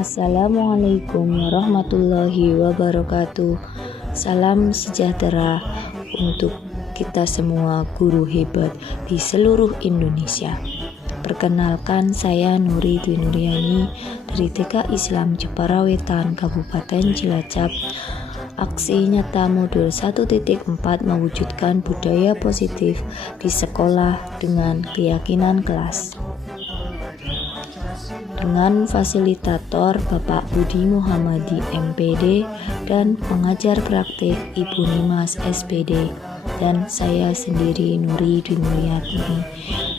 Assalamualaikum warahmatullahi wabarakatuh. Salam sejahtera untuk kita semua guru hebat di seluruh Indonesia. Perkenalkan, saya Nuri Dwi Nuryani dari TK Islam Jepara Wetan, Kabupaten Cilacap. Aksi nyata modul 1.4 mewujudkan budaya positif di sekolah dengan keyakinan kelas. Dengan fasilitator Bapak Budi Muhammadi MPD dan pengajar praktik Ibu Nimas SPD, dan saya sendiri Nuri Dwi Nuryani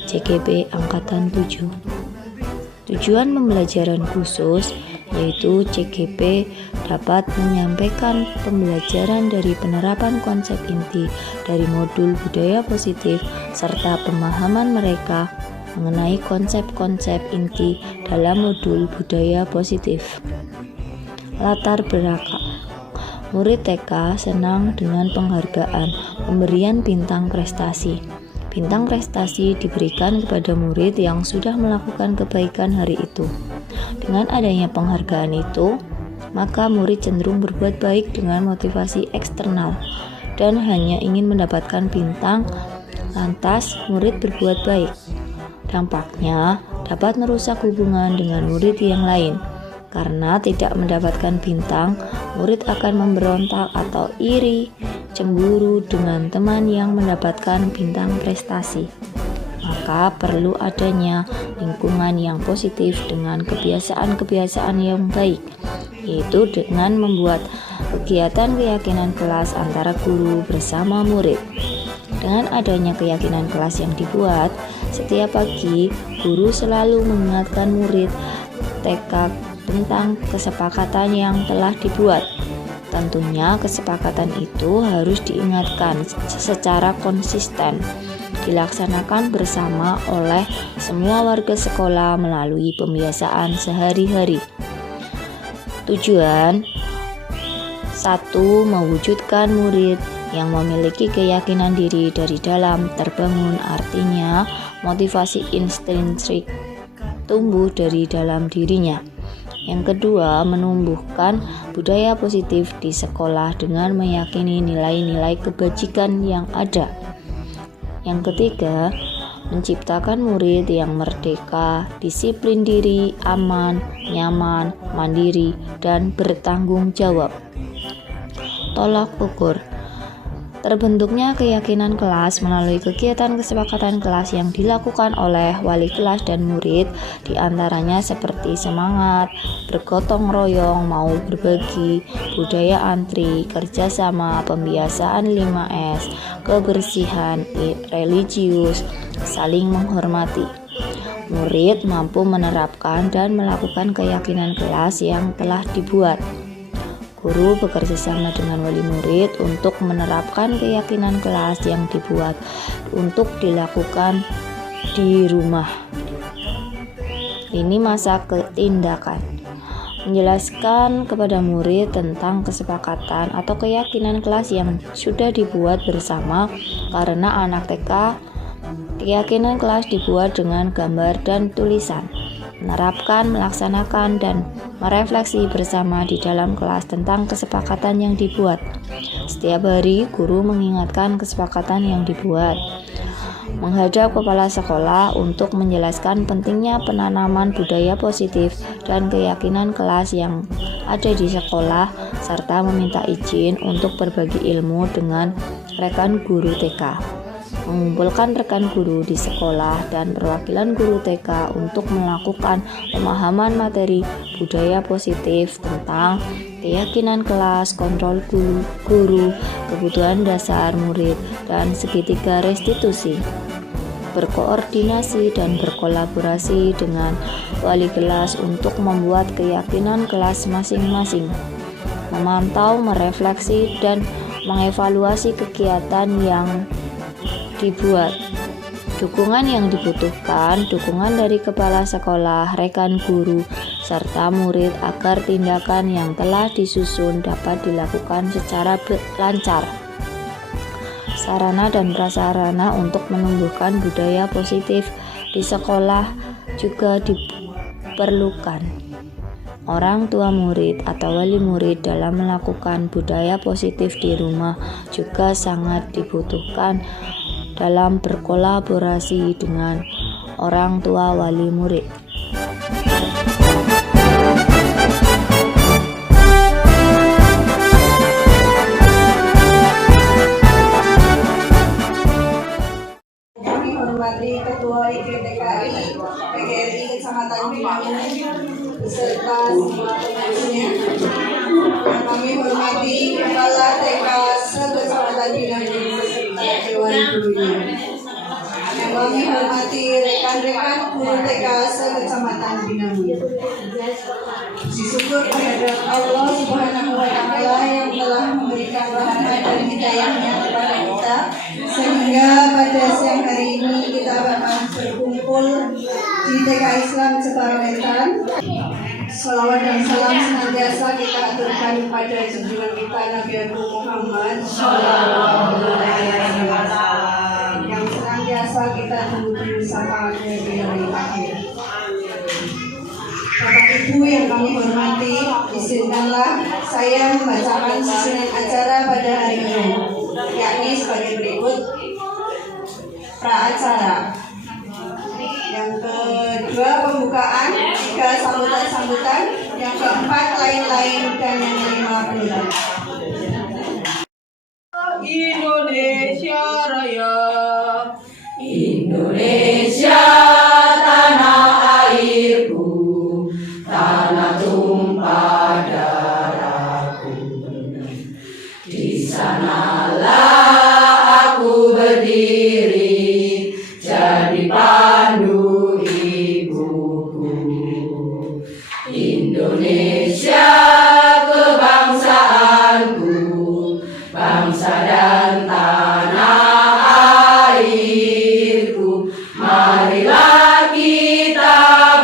CGP Angkatan 7. Tujuan pembelajaran khusus yaitu CGP dapat menyampaikan pembelajaran dari penerapan konsep inti dari modul budaya positif serta pemahaman mereka mengenai konsep-konsep inti dalam modul budaya positif. Latar belakang murid TK senang dengan penghargaan pemberian bintang prestasi. Bintang prestasi diberikan kepada murid yang sudah melakukan kebaikan hari itu. Dengan adanya penghargaan itu, maka murid cenderung berbuat baik dengan motivasi eksternal dan hanya ingin mendapatkan bintang, lantas murid berbuat baik. Dampaknya dapat merusak hubungan dengan murid yang lain. Karena tidak mendapatkan bintang, murid akan memberontak atau iri, cemburu dengan teman yang mendapatkan bintang prestasi. Maka perlu adanya lingkungan yang positif dengan kebiasaan-kebiasaan yang baik, yaitu dengan membuat kegiatan keyakinan kelas antara guru bersama murid. Dengan adanya keyakinan kelas yang dibuat, setiap pagi guru selalu mengingatkan murid TK tentang kesepakatan yang telah dibuat. Tentunya kesepakatan itu harus diingatkan secara konsisten, dilaksanakan bersama oleh semua warga sekolah melalui pembiasaan sehari-hari. Tujuan 1. Mewujudkan murid yang memiliki keyakinan diri dari dalam terbangun, artinya motivasi intrinsik tumbuh dari dalam dirinya. Yang kedua, menumbuhkan budaya positif di sekolah dengan meyakini nilai-nilai kebajikan yang ada. Yang ketiga, menciptakan murid yang merdeka, disiplin diri, aman, nyaman, mandiri, dan bertanggung jawab. Tolak ukur. Terbentuknya keyakinan kelas melalui kegiatan kesepakatan kelas yang dilakukan oleh wali kelas dan murid, diantaranya seperti semangat, bergotong royong, mau berbagi, budaya antri, kerjasama, pembiasaan 5S, kebersihan, religius, saling menghormati. Murid mampu menerapkan dan melakukan keyakinan kelas yang telah dibuat. Guru bekerja sama dengan wali murid untuk menerapkan keyakinan kelas yang dibuat untuk dilakukan di rumah. Ini masa tindakan. Menjelaskan kepada murid tentang kesepakatan atau keyakinan kelas yang sudah dibuat bersama, karena anak TK keyakinan kelas dibuat dengan gambar dan tulisan. Menerapkan, melaksanakan, dan merefleksi bersama di dalam kelas tentang kesepakatan yang dibuat. Setiap hari, guru mengingatkan kesepakatan yang dibuat. Menghadap kepala sekolah untuk menjelaskan pentingnya penanaman budaya positif dan keyakinan kelas yang ada di sekolah, serta meminta izin untuk berbagi ilmu dengan rekan guru TK. Mengumpulkan rekan guru di sekolah dan perwakilan guru TK untuk melakukan pemahaman materi budaya positif tentang keyakinan kelas, kontrol guru, kebutuhan dasar murid, dan segitiga restitusi. Berkoordinasi dan berkolaborasi dengan wali kelas untuk membuat keyakinan kelas masing-masing. Memantau, merefleksi, dan mengevaluasi kegiatan yang dibuat. Dukungan yang dibutuhkan, dukungan dari kepala sekolah, rekan guru, serta murid agar tindakan yang telah disusun dapat dilakukan secara lancar. Sarana dan prasarana untuk menumbuhkan budaya positif di sekolah juga diperlukan. Orang tua murid atau wali murid dalam melakukan budaya positif di rumah juga sangat dibutuhkan dalam berkolaborasi dengan orang tua wali murid. Kami hormati Ketua IPTKI PGRI Kecamatan Binangun beserta semua pengurusnya. Yang kami hormati Kepala TK se-Kecamatan Binangun beserta Dewan Gurunya. Yang kami hormati rekan-rekan guru TK se-Kecamatan Binangun. Puji syukur kehadirat Allah Subhanahu wa Ta'ala yang telah memberikan rahmat dan hidayahnya kepada kita, sehingga pada siang hari ini kita bakal berkumpul di TK Islam Cepawetan. Salawat dan salam senantiasa kita aturkan kepada junjungan kita Nabi Agung Muhammad Sallallahu Alaihi Wasallam yang senantiasa kita tunggu sampai hari akhir. Bapak Ibu yang kami hormati, izinkanlah saya membacakan susunan acara pada hari ini, yakni sebagai berikut. Pra-acara. Yang kedua pembukaan, tiga sambutan-sambutan, yang keempat lain-lain, dan yang kelima penutup. Indonesia Raya, Indonesia tanah airku, tanah tumpah darahku. Di sanalah aku berdiri, jadi pandu ibuku. Indonesia kebangsaanku, bangsa dan tanah airku. Marilah kita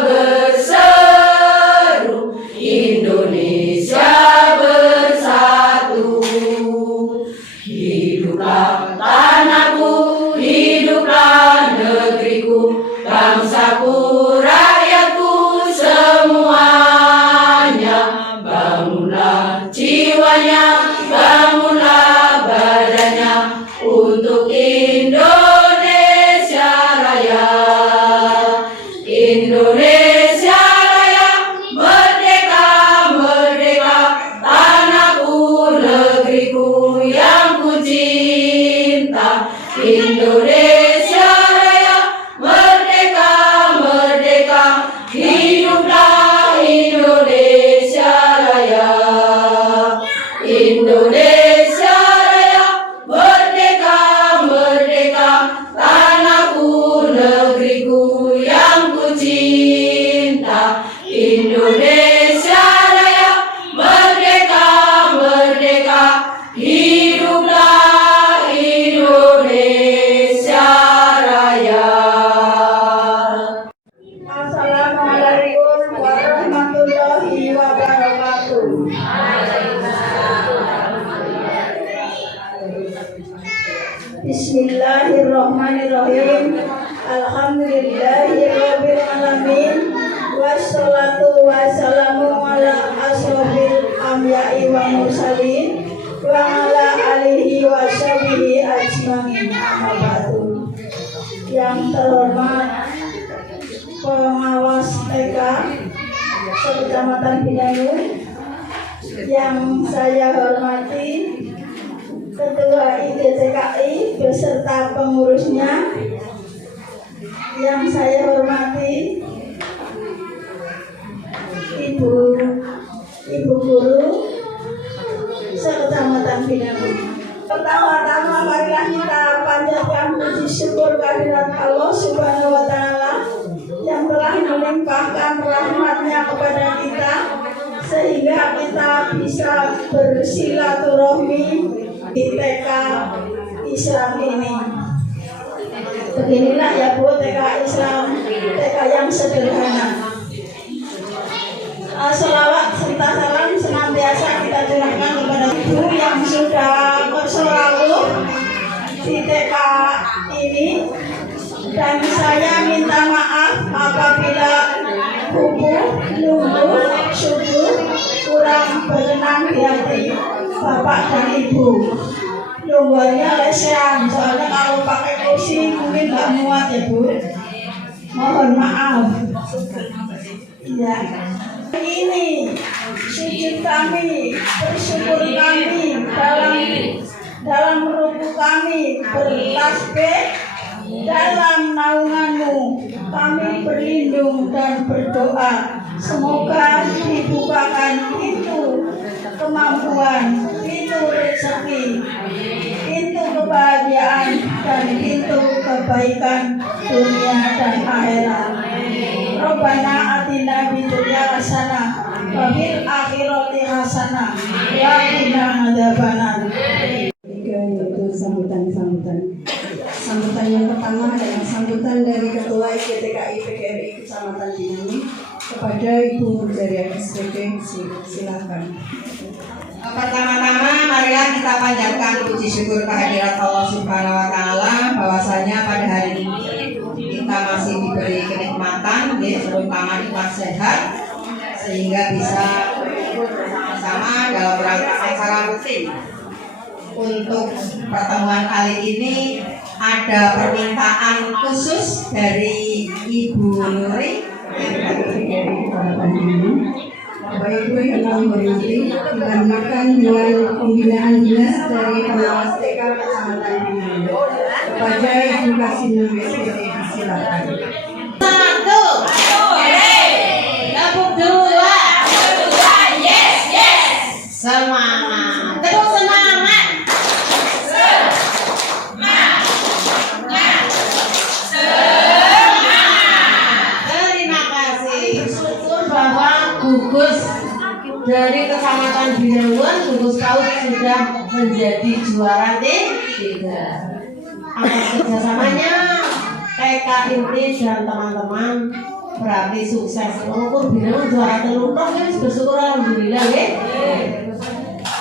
berseru, Indonesia bersatu. Hiduplah tanahku, hiduplah negeriku, bangsaku, rakyatku semuanya. Bangunlah jiwanya, bangunlah badannya untuk Indonesia Raya. Indonesia Raya, merdeka, merdeka, tanahku, negeriku yang ku cinta. Indonesia Raya, merdeka, merdeka, hiduplah Indonesia Raya. Indonesia Raya, merdeka, merdeka, tanahku, negeriku yang ku cinta. Indonesia Raya, merdeka, merdeka, hiduplah Indonesia Raya. Assalamualaikum warahmatullahi wabarakatuh. Bismillahirrahmanirrahim. Alhamdulillahirabbil alamin. Wassalatu wassalamu ala asrofil anbiya'i wa mursalin wa ala alihi wa sahbihi ajmain. Amma ba'du. Yang terhormat pengawas TK Kecamatan Binangun, yang saya hormati Ketua IPTKI beserta pengurusnya, yang saya hormati Ibu Guru se-Kecamatan Binangun. Pertama-tama marilah kita panjatkan puji syukur kehadirat Allah Subhanahu wa Ta'ala yang telah melimpahkan rahmat-Nya kepada kita, sehingga kita bisa bersilaturahmi di TK Islam ini. Beginilah ya Bu, TK Islam, TK yang sederhana. Selawat serta salam senantiasa kita curahkan kepada Ibu yang sudah berselawat di TK ini, dan saya minta maaf apabila buku, lumpuh, subuh kurang berkenan di hati Bapak dan Ibu. Lumburnya lesehan, soalnya kalau pakai kursi mungkin nggak muat ya Bu. Mohon maaf. Iya. Ini sujud kami, bersyukur kami dalam ruku kami bertasbih, dalam naungan-Mu kami berlindung dan berdoa. Semoga dibukakan pintu kemampuan, pintu rezeki, pintu kebahagiaan, dan pintu kebaikan dunia dan akhirat. Rabbana atina fid dunya hasanah wa fil akhirati hasanah wa qina adzabannar. Yaitu sambutan yang pertama adalah sambutan dari Ketua IGTKI PGRI Kecamatan Binangun kepada Ibu Murjariah SPD. Silakan. Pertama-tama marilah kita panjatkan puji syukur kehadirat Allah Subhanahu wa taala bahwasanya pada hari ini kita masih diberi kenikmatan, terutama nikmat sehat, sehingga bisa bersama dalam rangka acara rutin. Untuk pertemuan kali ini ada permintaan khusus dari Ibu Nuri. Bapak Ibu yang kami hormati, dilanjutkan dengan pembinaan dinas dari pengawas TK Kecamatan Binangun kepada Ibu Kasinur SPD. Silakan. Satu, gabung dua, yes, semangat, terus semangat. Terima kasih. Syukur bahwa gugus dari Kecamatan Binangun, gugus PAUD sudah menjadi juara tiga. Atas kerjasamanya TK Inti dan teman-teman berarti sukses. Mengukur Binangun juara teluntok, ini bersyukur alhamdulillah ya.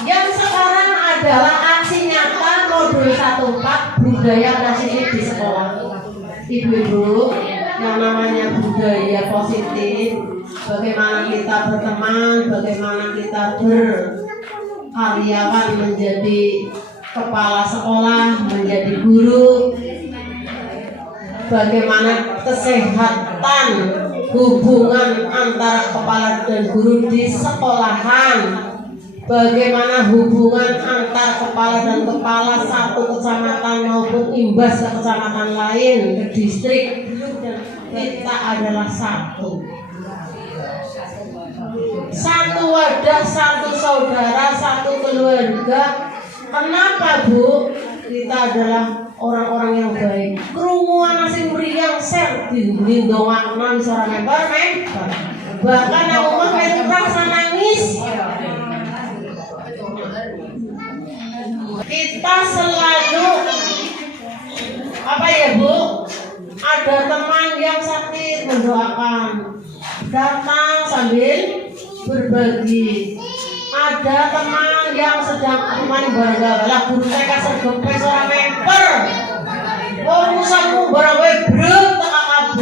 Yang sekarang adalah aksi nyata modul 14 budaya positif di sekolah. Ibu-ibu, yang namanya budaya positif, bagaimana kita berteman, bagaimana kita berkaryawan menjadi kepala sekolah, menjadi guru, bagaimana kesehatan hubungan antara kepala dan guru di sekolahan, bagaimana hubungan antar kepala dan kepala satu kecamatan maupun imbas ke kecamatan lain, ke distrik. Kita adalah satu wadah, satu saudara, satu keluarga. Kenapa Bu? Kita adalah orang-orang yang baik. Kerumunan nasi meriang ser dilindungan suara member. Bahkan yang umur itu rasa nangis. Kita selalu apa ya Bu? Ada teman yang sakit mendoakan, datang sambil berbagi. Ada teman yang sedang main bala-bala, guru TK sergepe seorang member. Musamu barangkali brut TKKB.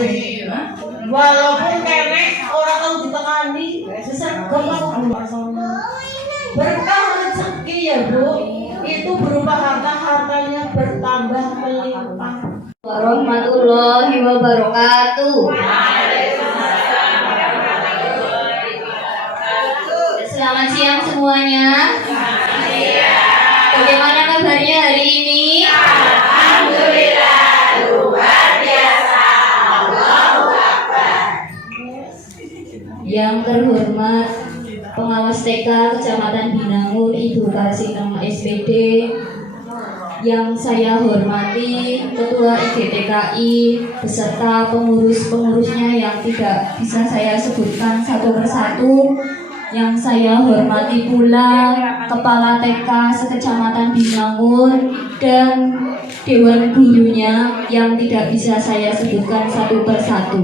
Walaupun kenek orang tahu ditekani, sergep aku bersama. Berkah rezeki ya Bu, itu berupa harta-hartanya bertambah melimpah. Warahmatullahi wabarakatuh. Selamat siang semuanya. Bagaimana kabarnya hari ini? Alhamdulillah, luar biasa. Allahu Akbar. Yang terhormat Pengawas TK Kecamatan Binangun Ibu Kasinur SPD, yang saya hormati Ketua IGTKI beserta pengurus-pengurusnya yang tidak bisa saya sebutkan satu persatu, Yang saya hormati pula Kepala TK Sekecamatan Binangun dan Dewan Gurunya yang tidak bisa saya sebutkan satu persatu.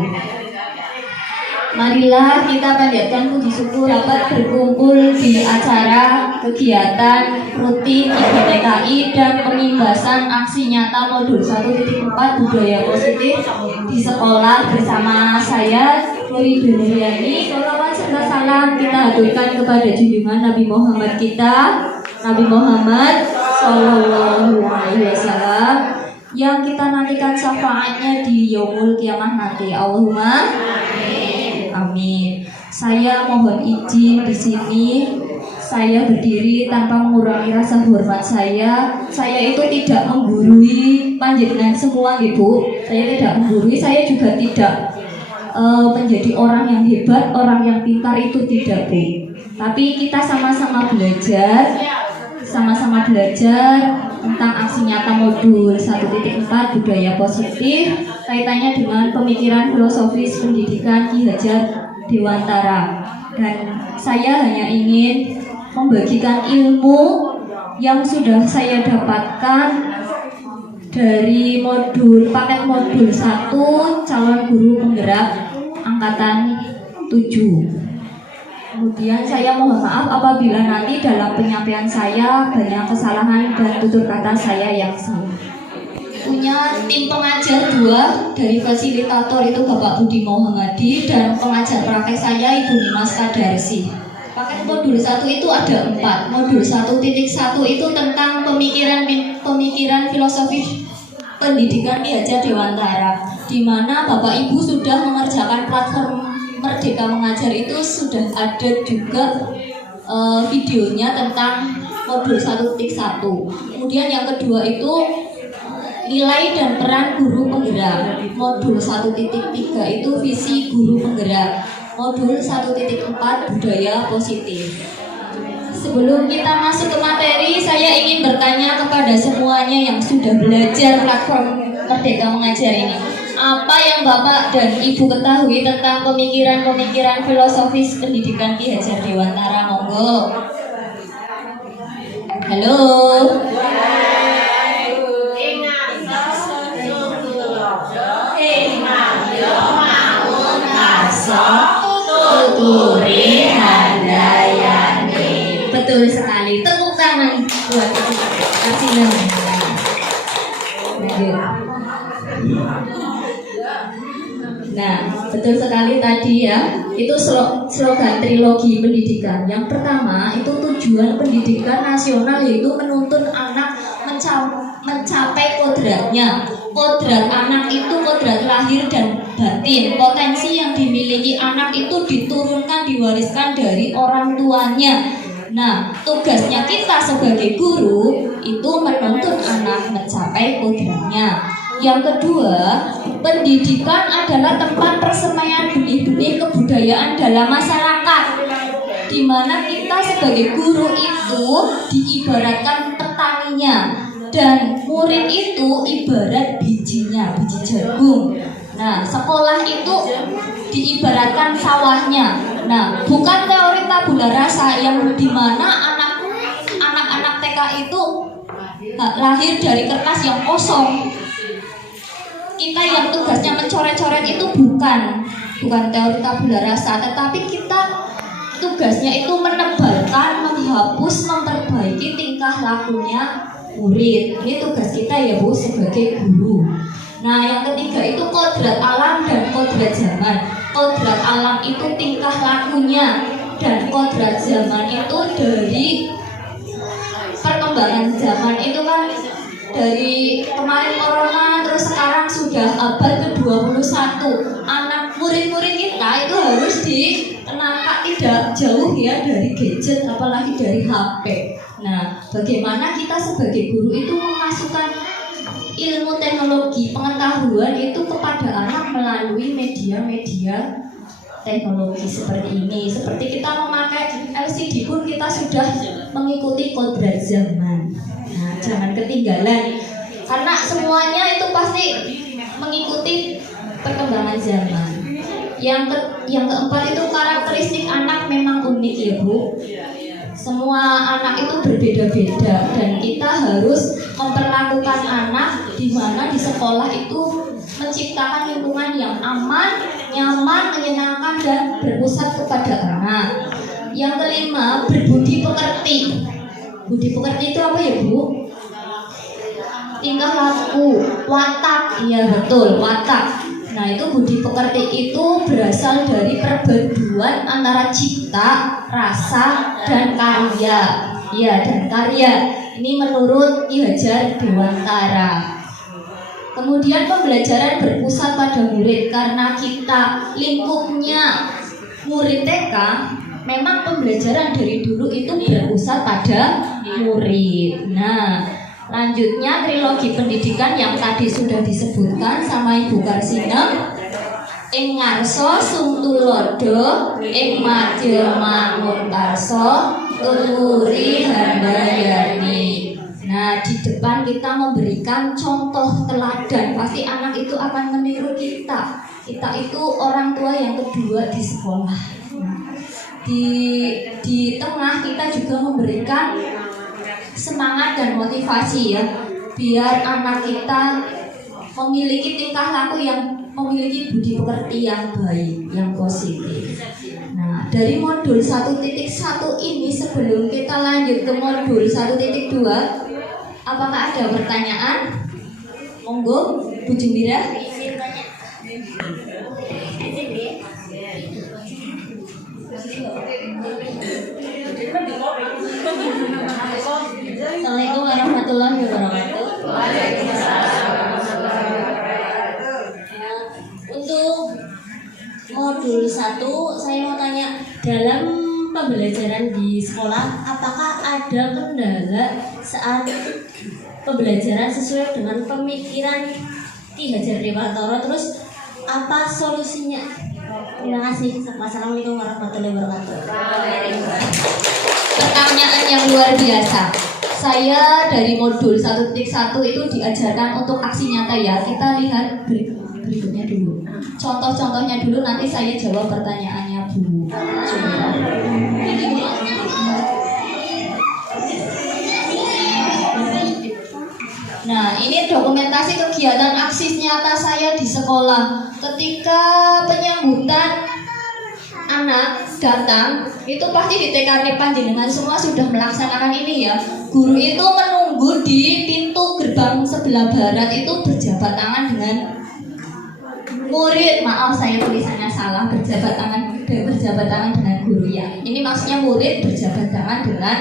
Marilah kita panjatkan puji syukur dapat berkumpul di acara kegiatan rutin IBTKI dan pengimbasan aksi nyata modul 1.4 budaya positif di sekolah bersama saya Nuri Dunyani. Sholawat serta salam kita haturkan kepada junjungan Nabi Muhammad kita, Nabi Muhammad Sallallahu Alaihi Wasallam, yang kita nantikan syafaatnya di yaumul kiamah nanti. Allahumma amin. Saya mohon izin di sini saya berdiri tanpa mengurangi rasa hormat saya. Saya itu tidak menggurui panjenengan semua, Ibu. Saya tidak menggurui, saya juga tidak menjadi orang yang hebat, orang yang pintar, itu tidak, Bu. Tapi kita sama-sama belajar tentang aksi nyata modul 1.4 budaya positif kaitannya dengan pemikiran filosofis pendidikan Ki Hajar Dewantara. Dan saya hanya ingin membagikan ilmu yang sudah saya dapatkan dari paket modul 1 calon guru penggerak angkatan 7. Kemudian saya mohon maaf apabila nanti dalam penyampaian saya banyak kesalahan dan tutur kata saya yang salah. Punya tim pengajar 2 dari fasilitator itu Bapak Budi Muhammadi dan pengajar praktek saya Ibu Nimas Kadarsi. Paket modul 1 itu ada 4. Modul 1.1 itu tentang pemikiran filosofi pendidikan Ki Hajar Dewantara, di mana Bapak Ibu sudah mengerjakan platform Merdeka Mengajar, itu sudah ada juga videonya tentang modul 1.1. Kemudian yang kedua itu nilai dan peran guru penggerak. Modul 1.3 itu visi guru penggerak. Modul 1.4 budaya positif. Sebelum kita masuk ke materi, saya ingin bertanya kepada semuanya yang sudah belajar platform Merdeka Mengajar ini. Apa yang Bapak dan Ibu ketahui tentang pemikiran filosofis pendidikan Ki Hajar Dewantara? Monggo. Halo. Tuturi handayani. Betul sekali. Tepuk tangan buat Kasinem. Nah, betul sekali tadi ya. Itu slogan trilogi pendidikan. Yang pertama itu tujuan pendidikan nasional yaitu menuntun anak mencapai kodratnya. Kodrat anak itu kodrat lahir dan batin. Potensi yang dimiliki anak itu diturunkan, diwariskan dari orang tuanya. Nah, tugasnya kita sebagai guru itu menuntun anak mencapai kodratnya. Yang kedua, pendidikan adalah tempat persemaian benih-benih kebudayaan dalam masyarakat, di mana kita sebagai guru itu diibaratkan petaninya dan murid itu ibarat bijinya, biji jagung. Nah, sekolah itu diibaratkan sawahnya. Nah, bukan teori tabula rasa yang dimana anak-anak TK itu lahir dari kertas yang kosong. Kita yang tugasnya mencoret-coret itu bukan teori tabula rasa, tetapi kita tugasnya itu menebalkan, menghapus, memperbaiki tingkah lakunya murid. Ini tugas kita ya Bu sebagai guru. Nah, yang ketiga itu kodrat alam dan kodrat zaman. Kodrat alam itu tingkah lakunya, dan kodrat zaman itu dari perkembangan zaman itu kan dari kemarin corona terus sekarang sudah abad ke-21. Anak murid-murid kita itu harus ditenangkan tidak jauh ya dari gadget apalagi dari HP. Nah, bagaimana kita sebagai guru itu memasukkan ilmu teknologi, pengetahuan itu kepada anak melalui media-media teknologi seperti ini. Seperti kita memakai LCD pun kita sudah mengikuti kodrat zaman. Nah, jangan ketinggalan karena semuanya itu pasti mengikuti perkembangan zaman. Yang keempat itu karakteristik anak memang unik. unik ya Bu. Semua anak itu berbeda-beda dan kita harus memperlakukan anak di mana di sekolah itu menciptakan lingkungan yang aman, nyaman, menyenangkan dan berpusat kepada anak. Yang kelima, berbudi pekerti. Budi pekerti itu apa ya Bu? Tingkah laku, watak, iya betul, watak. Nah itu budi pekerti itu berasal dari perpaduan antara cipta, rasa, dan karya. Ya, dan karya. Ini menurut Ki Hajar Dewantara. Kemudian pembelajaran berpusat pada murid karena kita lingkupnya murid TK. Memang pembelajaran dari dulu itu berpusat pada murid. Nah, lanjutnya trilogi pendidikan yang tadi sudah disebutkan sama Ibu Karsina. Ing ngarsa sungtulodo, ing majelma nguntarso, tuluri handayani. Nah, di depan kita memberikan contoh teladan. Pasti anak itu akan meniru kita. Kita itu orang tua yang kedua di sekolah. Nah, di tengah kita juga memberikan semangat dan motivasi ya, biar anak kita memiliki tingkah laku yang memiliki budi pekerti yang baik, yang positif. Nah, dari modul 1.1 ini sebelum kita lanjut ke modul 1.2, apakah ada pertanyaan? Monggo, Bu Jumbira. Assalamualaikum warahmatullahi wabarakatuh. Untuk modul 1 saya mau tanya, dalam pembelajaran di sekolah apakah ada kendala saat pembelajaran sesuai dengan pemikiran Ki Hajar Dewantara, terus apa solusinya? Terima kasih. Wassalamualaikum warahmatullahi wabarakatuh. Pertanyaan yang luar biasa. Saya dari modul 1.1 itu diajarkan untuk aksi nyata ya. Kita lihat berikutnya dulu. Contoh-contohnya dulu, nanti saya jawab pertanyaannya Bu. Nah, ini dokumentasi kegiatan aksi nyata saya di sekolah. Ketika penyambutan anak datang, itu pasti di TKP panjenengan semua sudah melaksanakan ini ya. Guru itu menunggu di pintu gerbang sebelah barat itu berjabat tangan dengan murid. Maaf saya tulisannya salah, berjabat tangan dengan guru ya. Ini maksudnya murid berjabat tangan dengan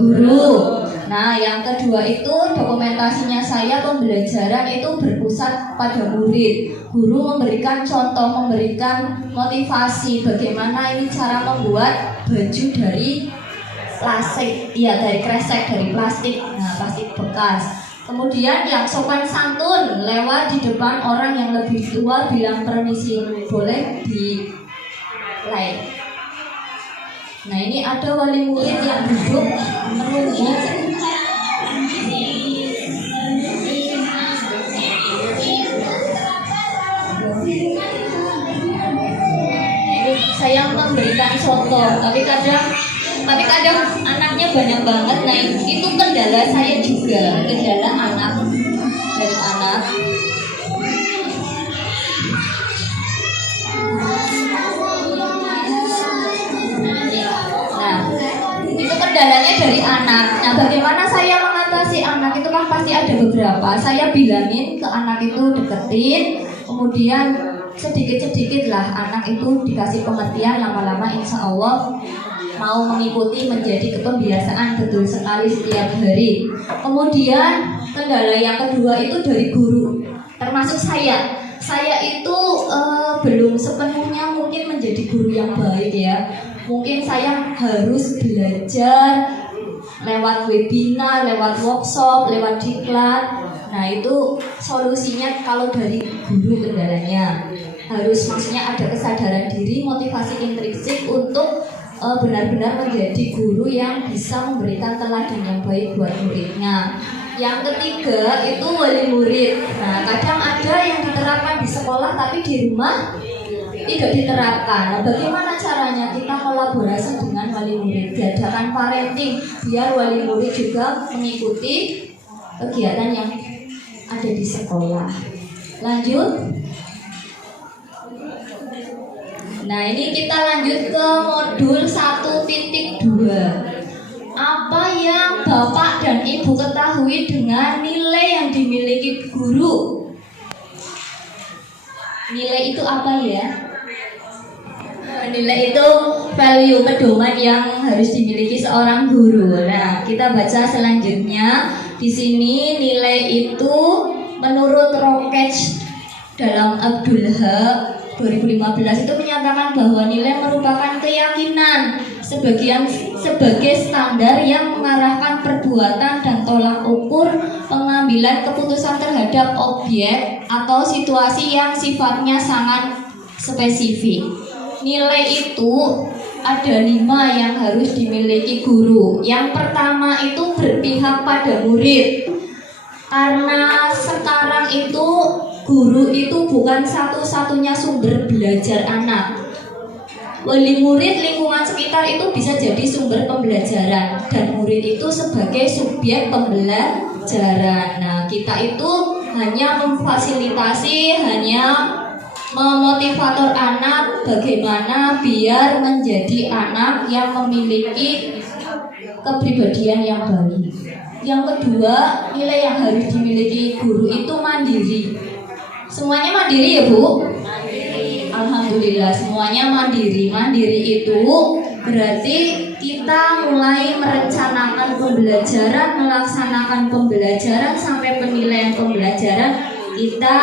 guru. Nah, yang kedua itu dokumentasinya saya pembelajaran itu berpusat pada murid. Guru memberikan contoh, memberikan motivasi bagaimana ini cara membuat baju dari plastik, ya dari kresek, dari plastik, nah plastik bekas. Kemudian yang sopan santun lewat di depan orang yang lebih tua bilang permisi, boleh di like. Nah ini ada wali murid yang duduk menunggu. Saya memberikan contoh, tapi kadang anaknya banyak banget. Nah itu kendala saya juga, kendala anak dari anak. Nah itu kendalanya dari anak. Nah bagaimana saya mengatasi anak itu kan pasti ada beberapa. Saya bilangin ke anak itu deketin, kemudian sedikit-sedikit lah anak itu dikasih pengertian, lama-lama insya Allah mau mengikuti menjadi kebiasaan betul sekali setiap hari. Kemudian kendala yang kedua itu dari guru, termasuk saya. Saya itu belum sepenuhnya mungkin menjadi guru yang baik ya. Mungkin saya harus belajar lewat webinar, lewat workshop, lewat diklat. Nah itu solusinya kalau dari guru kendalanya harus maksudnya ada kesadaran diri, motivasi intrinsik untuk benar-benar menjadi guru yang bisa memberikan teladan yang baik buat muridnya. Yang ketiga itu wali murid. Nah kadang ada yang diterapkan di sekolah tapi di rumah tidak diterapkan. Nah, bagaimana caranya? Kita kolaborasi dengan wali murid, diadakan parenting biar wali murid juga mengikuti kegiatan yang ada di sekolah. Lanjut. Nah, ini kita lanjut ke modul 1.2. Apa yang Bapak dan Ibu ketahui dengan nilai yang dimiliki guru? Nilai itu apa ya? Nilai itu value, pedoman yang harus dimiliki seorang guru. Nah, kita baca selanjutnya. Di sini nilai itu menurut Rocketch dalam Abdullah 2015 itu menyatakan bahwa nilai merupakan keyakinan sebagai standar yang mengarahkan perbuatan dan tolak ukur pengambilan keputusan terhadap objek atau situasi yang sifatnya sangat spesifik. Nilai itu ada 5 yang harus dimiliki guru. Yang pertama itu berpihak pada murid. Karena sekarang itu guru itu bukan satu-satunya sumber belajar anak. Wali murid, lingkungan sekitar itu bisa jadi sumber pembelajaran dan murid itu sebagai subjek pembelajaran. Nah, kita itu hanya memfasilitasi, hanya memotivator anak bagaimana biar menjadi anak yang memiliki kepribadian yang baik. Yang kedua, nilai yang harus dimiliki guru itu mandiri. Semuanya mandiri ya Bu? Alhamdulillah semuanya mandiri. Mandiri itu berarti kita mulai merencanakan pembelajaran, melaksanakan pembelajaran sampai penilaian pembelajaran, kita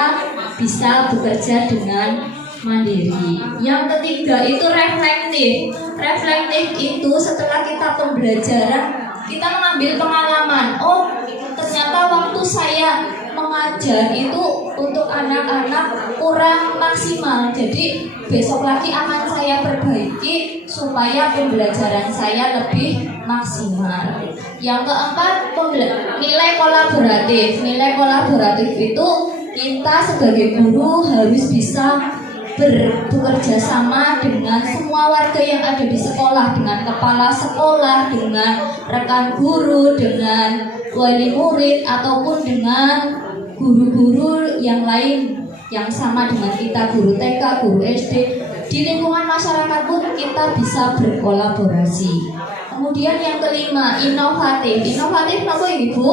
bisa bekerja dengan mandiri. Yang ketiga itu reflektif. Reflektif itu setelah kita pembelajaran, kita mengambil pengalaman. Oh, ternyata waktu saya mengajar itu untuk anak-anak kurang maksimal. Jadi besok lagi akan saya perbaiki supaya pembelajaran saya lebih maksimal. Yang keempat, nilai kolaboratif. Nilai kolaboratif itu kita sebagai guru harus bisa bekerja sama dengan semua warga yang ada di sekolah, dengan kepala sekolah, dengan rekan guru, dengan wali murid, ataupun dengan guru-guru yang lain yang sama dengan kita, guru TK, guru SD. Di lingkungan masyarakat pun kita bisa berkolaborasi. Kemudian yang kelima, inovatif. Inovatif apa Ibu?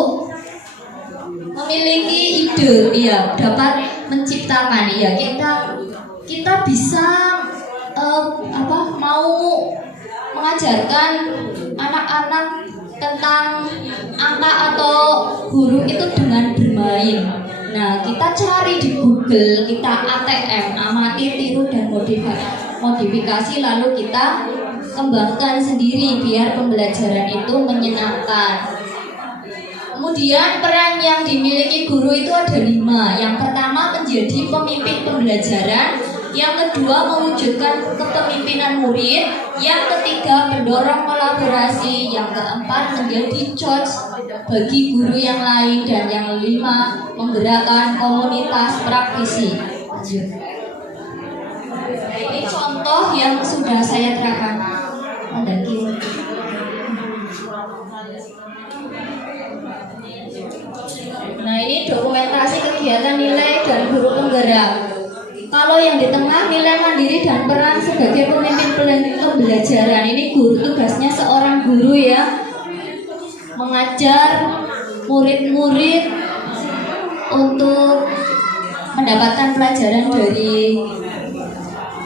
Memiliki ide, ya, dapat menciptakan, ya. Kita bisa mau mengajarkan anak-anak tentang angka atau huruf itu dengan bermain. Nah, kita cari di Google, kita ATM, amati, tiru, dan modifikasi, lalu kita kembangkan sendiri biar pembelajaran itu menyenangkan. Kemudian peran yang dimiliki guru itu ada 5. Yang pertama menjadi pemimpin pembelajaran, yang kedua mewujudkan kepemimpinan murid, yang ketiga mendorong kolaborasi, yang keempat menjadi coach bagi guru yang lain, dan yang kelima menggerakkan komunitas praktisi. Ini contoh yang sudah saya terangkan. Nah, ini dokumentasi kegiatan nilai dan guru penggerak. Kalau yang di tengah nilai mandiri dan peran sebagai pemimpin pembelajaran, ini guru, tugasnya seorang guru ya, mengajar murid-murid untuk mendapatkan pelajaran dari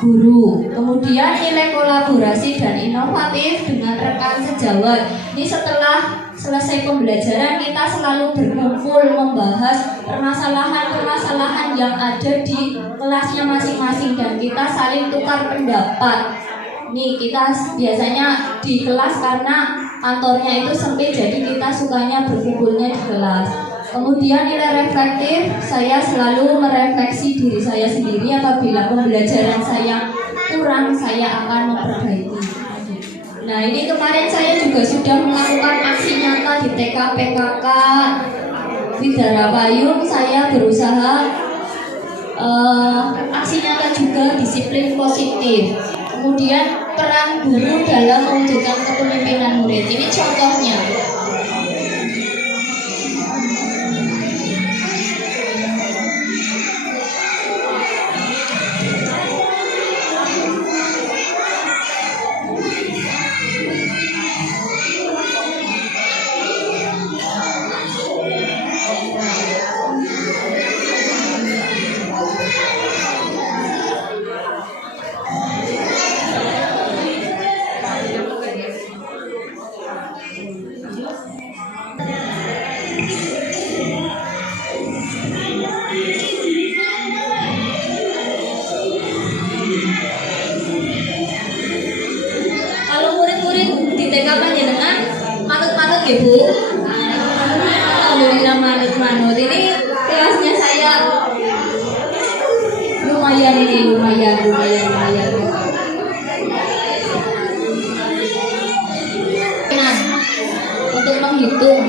guru. Kemudian nilai kolaborasi dan inovatif dengan rekan sejawat. Ini setelah selesai pembelajaran kita selalu berkumpul membahas permasalahan-permasalahan yang ada di kelasnya masing-masing dan kita saling tukar pendapat. Nih, kita biasanya di kelas karena kantornya itu sempit, jadi kita sukanya berkumpulnya di kelas. Kemudian nilai reflektif, saya selalu merefleksi diri saya sendiri. Apabila pembelajaran saya kurang, saya akan memperbaiki. Nah, ini kemarin saya juga sudah melakukan aksi nyata di TK PKK Widara Payung. Saya berusaha aksi nyata juga disiplin positif. Kemudian peran guru dalam mewujudkan kepemimpinan murid. Ini contohnya. Kalau murid-murid di TK Panjenengan manut-manut ya Bu? Alhamdulillah manut-manut. Ini kelasnya saya lumayan ini, lumayan. Nah, untuk menghitung.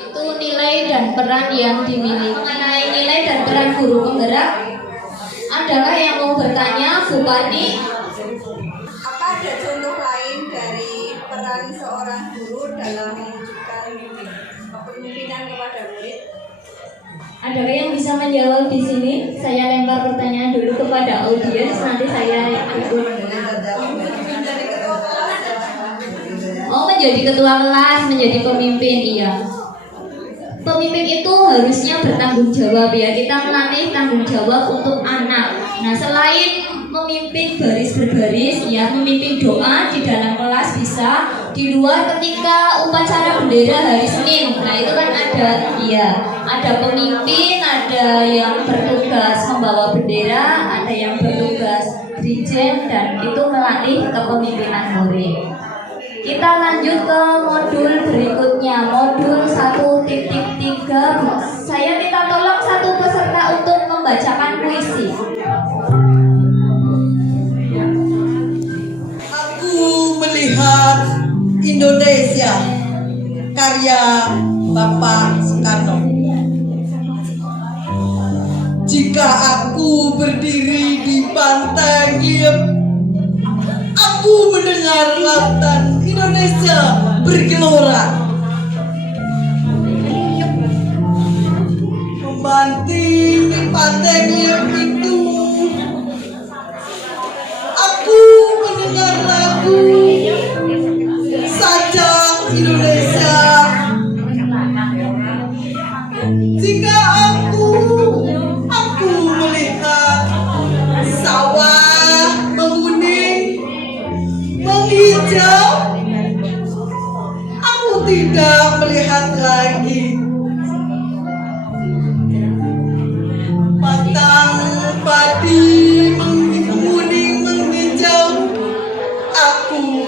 Itu nilai dan peran yang dimiliki. Mengenai nilai dan peran guru penggerak, adakah yang mau bertanya, Bu Pani? Apa ada contoh lain dari peran seorang guru dalam mewujudkan kepemimpinan kepada murid? Adakah yang bisa menjawab di sini? Saya lempar pertanyaan dulu kepada audiens, nanti saya ikut. Oh, menjadi ketua kelas, menjadi pemimpin, iya. Pemimpin itu harusnya bertanggung jawab ya. Kita melatih tanggung jawab untuk anak. Nah, selain memimpin baris berbaris, ya, memimpin doa di dalam kelas bisa. Di luar ketika upacara bendera hari Senin, nah itu kan ada pemimpin, ada yang bertugas membawa bendera, ada yang bertugas dirjen, dan itu melatih kepemimpinan murid. Kita lanjut ke modul berikutnya, modul 1.3. Saya minta tolong satu peserta untuk membacakan puisi. Aku melihat Indonesia, karya Bapak Soekarno. Jika aku berdiri di pantai Liep, aku mendengar lautan Indonesia bergelora. Membanting di pantai Liep itu, aku mendengar lagu Sajak Indonesia. Jika aku melihat sawah menguning, menghijau, aku tidak melihat lagi batang padi menguning, menghijau. Aku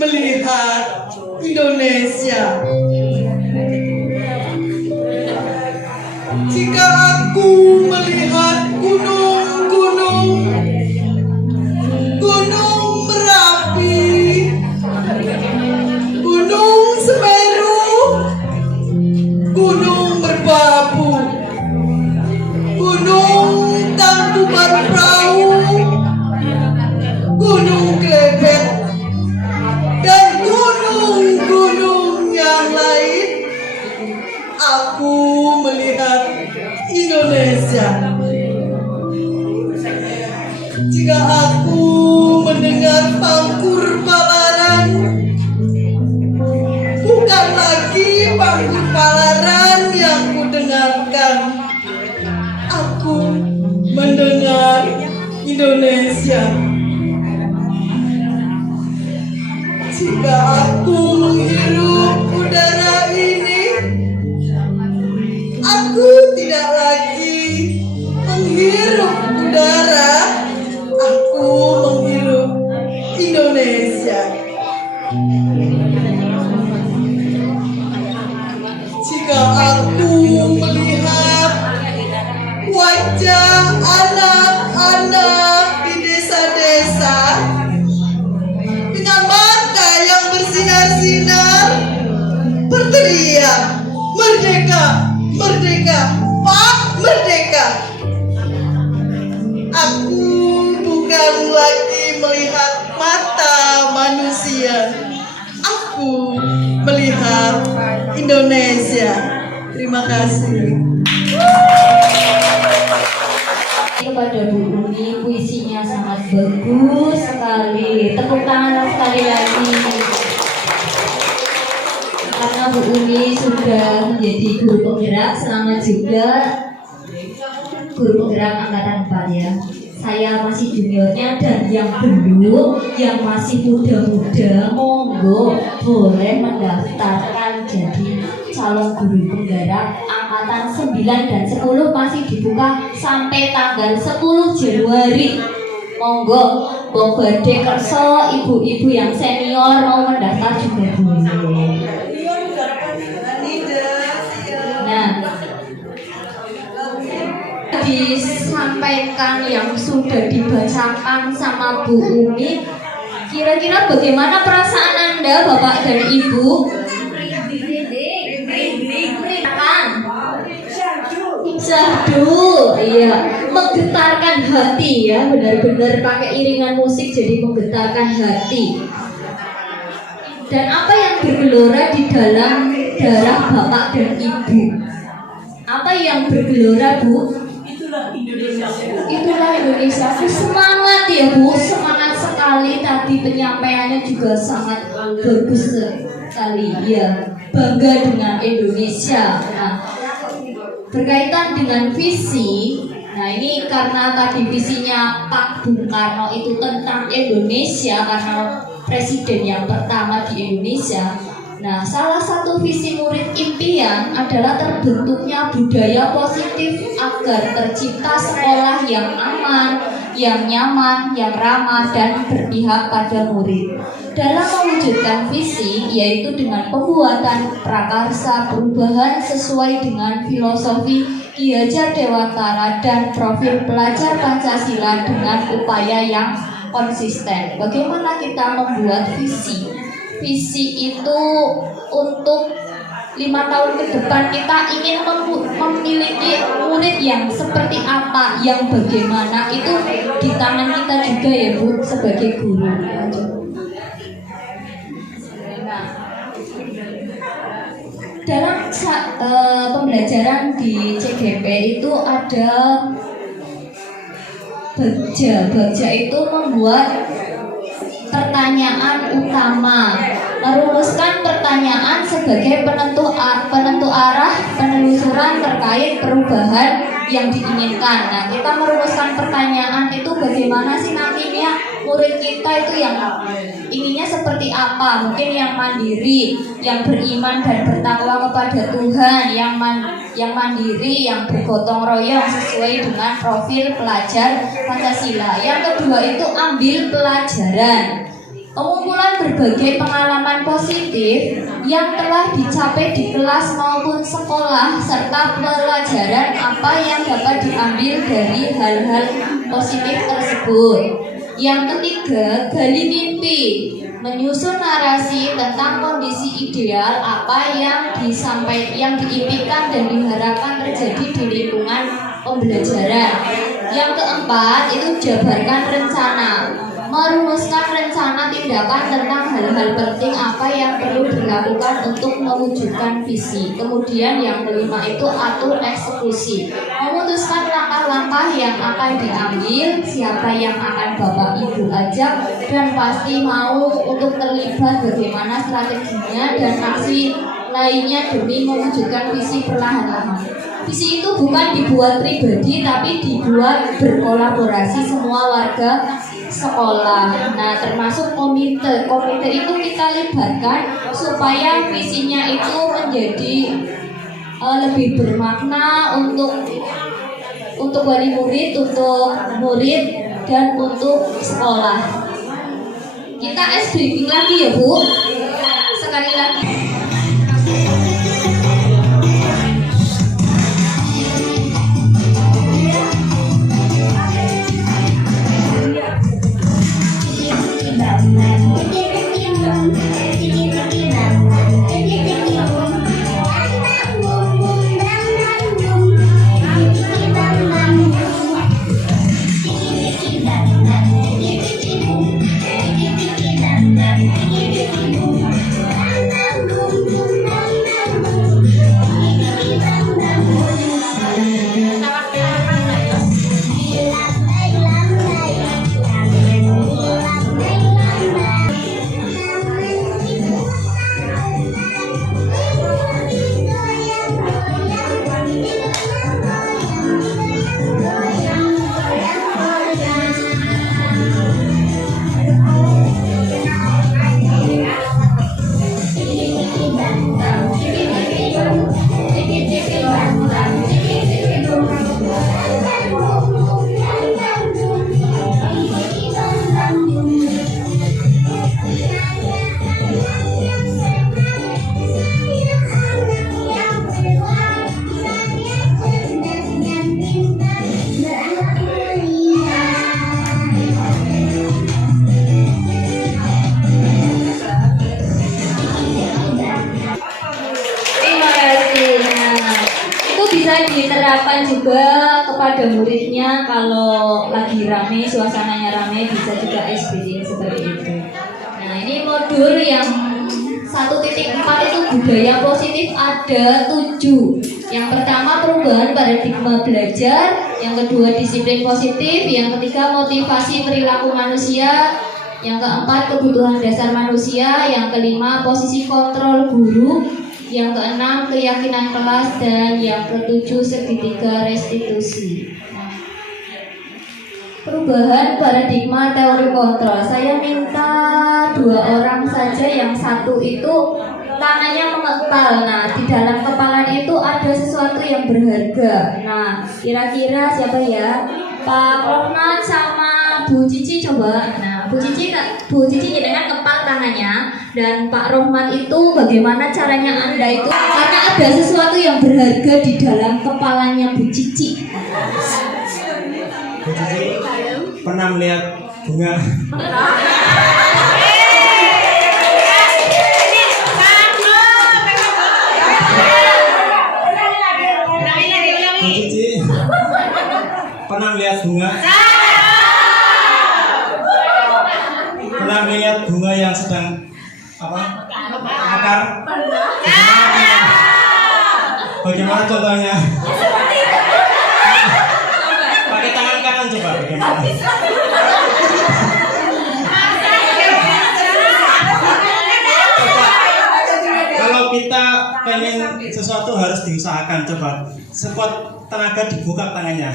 melihat Indonesia. Jika aku melihat gunung-gunung, Gunung Merapi, Gunung Semeru, Gunung Merbabu, Gunung Tangkuban Perahu, Gunung Klebet, dan gunung-gunung yang lain, aku melihat Indonesia. Jika aku mendengar pangkur palaran, bukan lagi pangkur palaran yang kudengarkan, aku mendengar Indonesia. Jika aku menghirup udara ini, aku mengajak anak-anak di desa-desa dengan mata yang bersinar-sinar berteriak, "Merdeka! Merdeka! Pak Merdeka!" Aku bukan lagi melihat mata manusia. Aku melihat Indonesia. Terima kasih. Kepada Bu Umi, puisinya sangat bagus sekali. Tepuk tangan sekali lagi. Karena Bu Umi sudah menjadi guru penggerak, selamat juga guru penggerak angkatan 4 ya. Saya masih juniornya dan yang belum, yang masih muda-muda, monggo boleh mendaftarkan jadi calon guru penggerak angkatan 9 dan 10 masih dibuka sampai tanggal 10 Januari. Monggo, wong badhe kersa ibu-ibu yang senior mau mendaftar juga boleh. Nah, disampaikan yang sudah dibacakan sama Bu Umi, kira-kira bagaimana perasaan Anda, Bapak dan Ibu? Syahdu, iya, menggetarkan hati ya, benar-benar pakai iringan musik jadi menggetarkan hati. Dan apa yang bergelora di dalam darah Bapak dan Ibu? Apa yang bergelora, Bu? Itulah Indonesia. Semangat ya Bu, semangat sekali. Tadi penyampaiannya juga sangat bagus sekali ya. Bangga dengan Indonesia. Nah, berkaitan dengan visi, nah ini karena tadi visinya Pak Bung Karno itu tentang Indonesia karena presiden yang pertama di Indonesia. Nah, salah satu visi murid impian adalah terbentuknya budaya positif agar tercipta sekolah yang aman, yang nyaman, yang ramah, dan berpihak pada murid. Dalam mewujudkan visi, yaitu dengan pembuatan prakarsa perubahan sesuai dengan filosofi Ki Hajar Dewantara dan profil pelajar Pancasila dengan upaya yang konsisten. Bagaimana kita membuat visi? Visi itu untuk 5 tahun ke depan kita ingin memiliki murid yang seperti apa, yang bagaimana, itu di tangan kita juga ya Bu sebagai guru. Nah, dalam pembelajaran di CGP itu ada Bagja itu membuat pertanyaan utama, merumuskan pertanyaan sebagai penentu arah penelusuran terkait perubahan yang diinginkan. Nah, kita merumuskan pertanyaan itu bagaimana sih nantinya murid kita itu yang inginnya seperti apa? Mungkin yang mandiri, yang beriman dan bertakwa kepada Tuhan, yang mandiri, yang bergotong royong sesuai dengan profil pelajar Pancasila. Yang kedua itu ambil pelajaran. Pengumpulan berbagai pengalaman positif yang telah dicapai di kelas maupun sekolah serta pelajaran apa yang dapat diambil dari hal-hal positif tersebut. Yang ketiga, gali mimpi, menyusun narasi tentang kondisi ideal apa yang diimpikan dan diharapkan terjadi di lingkungan pembelajaran. Yang keempat itu jabarkan rencana, merumuskan rencana tindakan tentang hal-hal penting apa yang perlu dilakukan untuk mewujudkan visi. Kemudian yang kelima itu atur eksekusi, memutuskan langkah-langkah yang akan diambil, siapa yang akan Bapak Ibu ajak, dan pasti mau untuk terlibat bagaimana strateginya dan aksi lainnya demi mewujudkan visi perlahan-lahan. Visi itu bukan dibuat pribadi tapi dibuat berkolaborasi semua warga sekolah. Nah, termasuk komite itu kita libatkan supaya visinya itu menjadi lebih bermakna untuk wali murid, untuk murid dan untuk sekolah. Kita briefing lagi ya Bu, sekali lagi. kepada muridnya kalau lagi rame, suasananya rame, bisa juga SBD seperti itu. Nah, ini modul yang 1.4 itu budaya positif ada 7. Yang pertama perubahan paradigma belajar, yang kedua disiplin positif, yang ketiga motivasi perilaku manusia, yang keempat kebutuhan dasar manusia, yang kelima posisi kontrol guru, yang keenam keyakinan kelas, dan yang ketujuh segitiga restitusi. Perubahan paradigma teori kontrol. Saya minta 2 orang saja, yang satu itu tangannya mengepal. Nah, di dalam kepala itu ada sesuatu yang berharga. Nah, kira-kira siapa ya? Pak Rohman sama Bu Cici coba. Nah, Bu Cici dengan kepal tangannya, dan Pak Rohman itu bagaimana caranya Anda itu? Karena ada sesuatu yang berharga di dalam kepalanya Bu Cici. Bu Cici pernah melihat bunga? Bu Cici pernah melihat bunga? Pernah melihat bunga yang sedang mekar? Bagaimana contohnya? Pakai tangan kanan coba bagaimana? Kalau kita pengen sesuatu harus diusahakan, coba sekuat tenaga dibuka tangannya.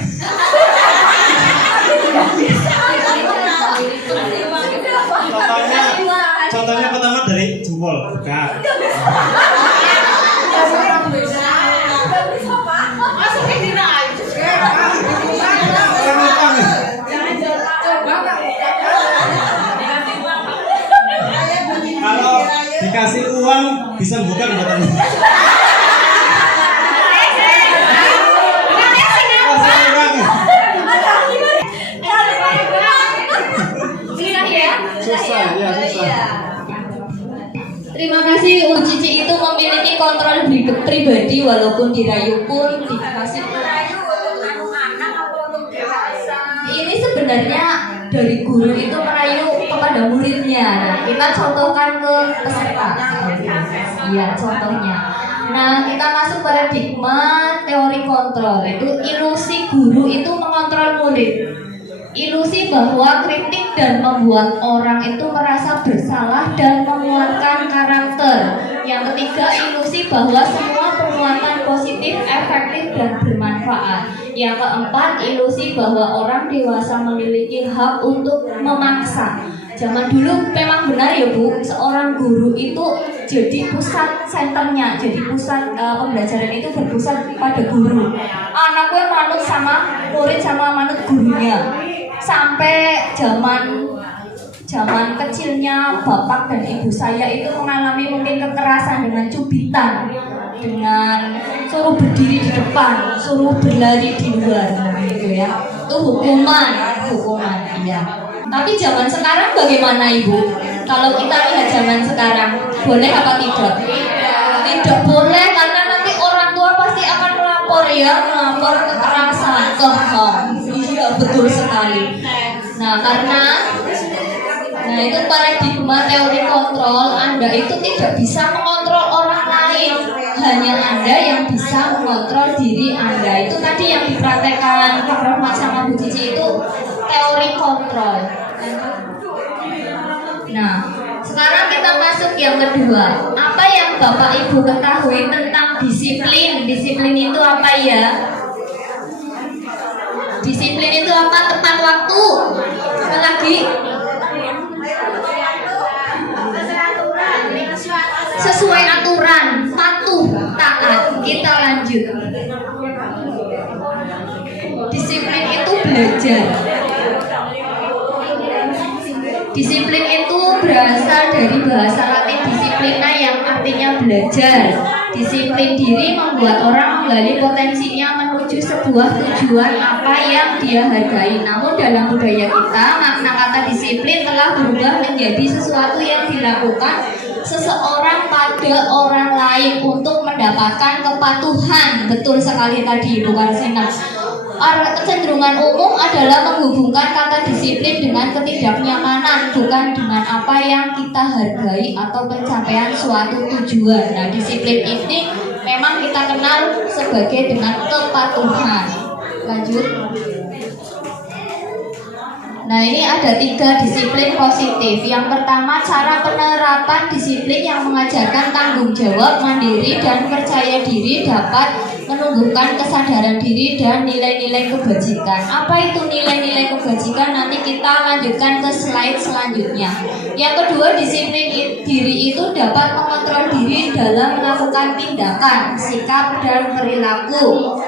Contohnya pertama dari jempol, buka. Kalau dikasih uang bisa buka matanya. Susah ya, susah. Terima kasih. Bu Cici itu memiliki kontrol pribadi, walaupun dirayu pun dikasih. Ini sebenarnya dari guru itu merayu kepada muridnya. Nah, kita contohkan ke peserta. Iya, contohnya. Nah, kita masuk paradigma teori kontrol. Itu ilusi guru itu mengontrol murid. Ilusi bahwa kritik dan membuat orang itu merasa bersalah dan menguatkan karakter. Yang ketiga, ilusi bahwa semua perbuatan positif, efektif, dan bermanfaat. Yang keempat, ilusi bahwa orang dewasa memiliki hak untuk memaksa. Zaman dulu memang benar ya Bu, seorang guru itu jadi pusat senternya, jadi pusat pembelajaran itu berpusat pada guru. Anaknya manut sama murid sama manut gurunya. Sampai zaman kecilnya bapak dan ibu saya itu mengalami mungkin kekerasan dengan cubitan, dengan suruh berdiri di depan, suruh berlari di luar, gitu ya. Itu hukuman, iya. Tapi zaman sekarang bagaimana Ibu? Kalau kita lihat zaman sekarang, boleh apa tidak? Tidak boleh, karena nanti orang tua pasti akan melapor kekerasan ke HAM. Iya, betul sekali. Nah, itu paradigma teori kontrol. Anda itu tidak bisa mengontrol orang lain, hanya Anda yang bisa mengontrol diri Anda. Itu tadi yang dipraktekkan Pak Rahmat sama Bu Cici itu teori kontrol. Nah, sekarang kita masuk yang kedua. Apa yang Bapak Ibu ketahui tentang disiplin? Disiplin itu apa ya? Disiplin itu apa? Tepat waktu. Apa lagi? Sesuai aturan, patuh, taat. Kita lanjut. Disiplin itu belajar. Disiplin itu berasal dari bahasa Latin disiplina yang artinya belajar. Disiplin diri membuat orang menggali potensinya menuju sebuah tujuan apa yang dia hargai. Namun dalam budaya kita, makna kata disiplin telah berubah menjadi sesuatu yang dilakukan seseorang pada orang lain untuk mendapatkan kepatuhan. Betul sekali tadi, bukan senang. Kecenderungan umum adalah menghubungkan kata disiplin dengan ketidaknyamanan, bukan dengan apa yang kita hargai atau pencapaian suatu tujuan. Nah, disiplin ini memang kita kenal sebagai dengan kepatuhan. Lanjut. Nah, ini ada 3 disiplin positif. Yang pertama, cara penerapan disiplin yang mengajarkan tanggung jawab, mandiri, dan percaya diri dapat menumbuhkan kesadaran diri dan nilai-nilai kebajikan. Apa itu nilai-nilai kebajikan? Nanti kita lanjutkan ke slide selanjutnya. Yang kedua, disiplin diri itu dapat mengontrol diri dalam melakukan tindakan, sikap, dan perilaku.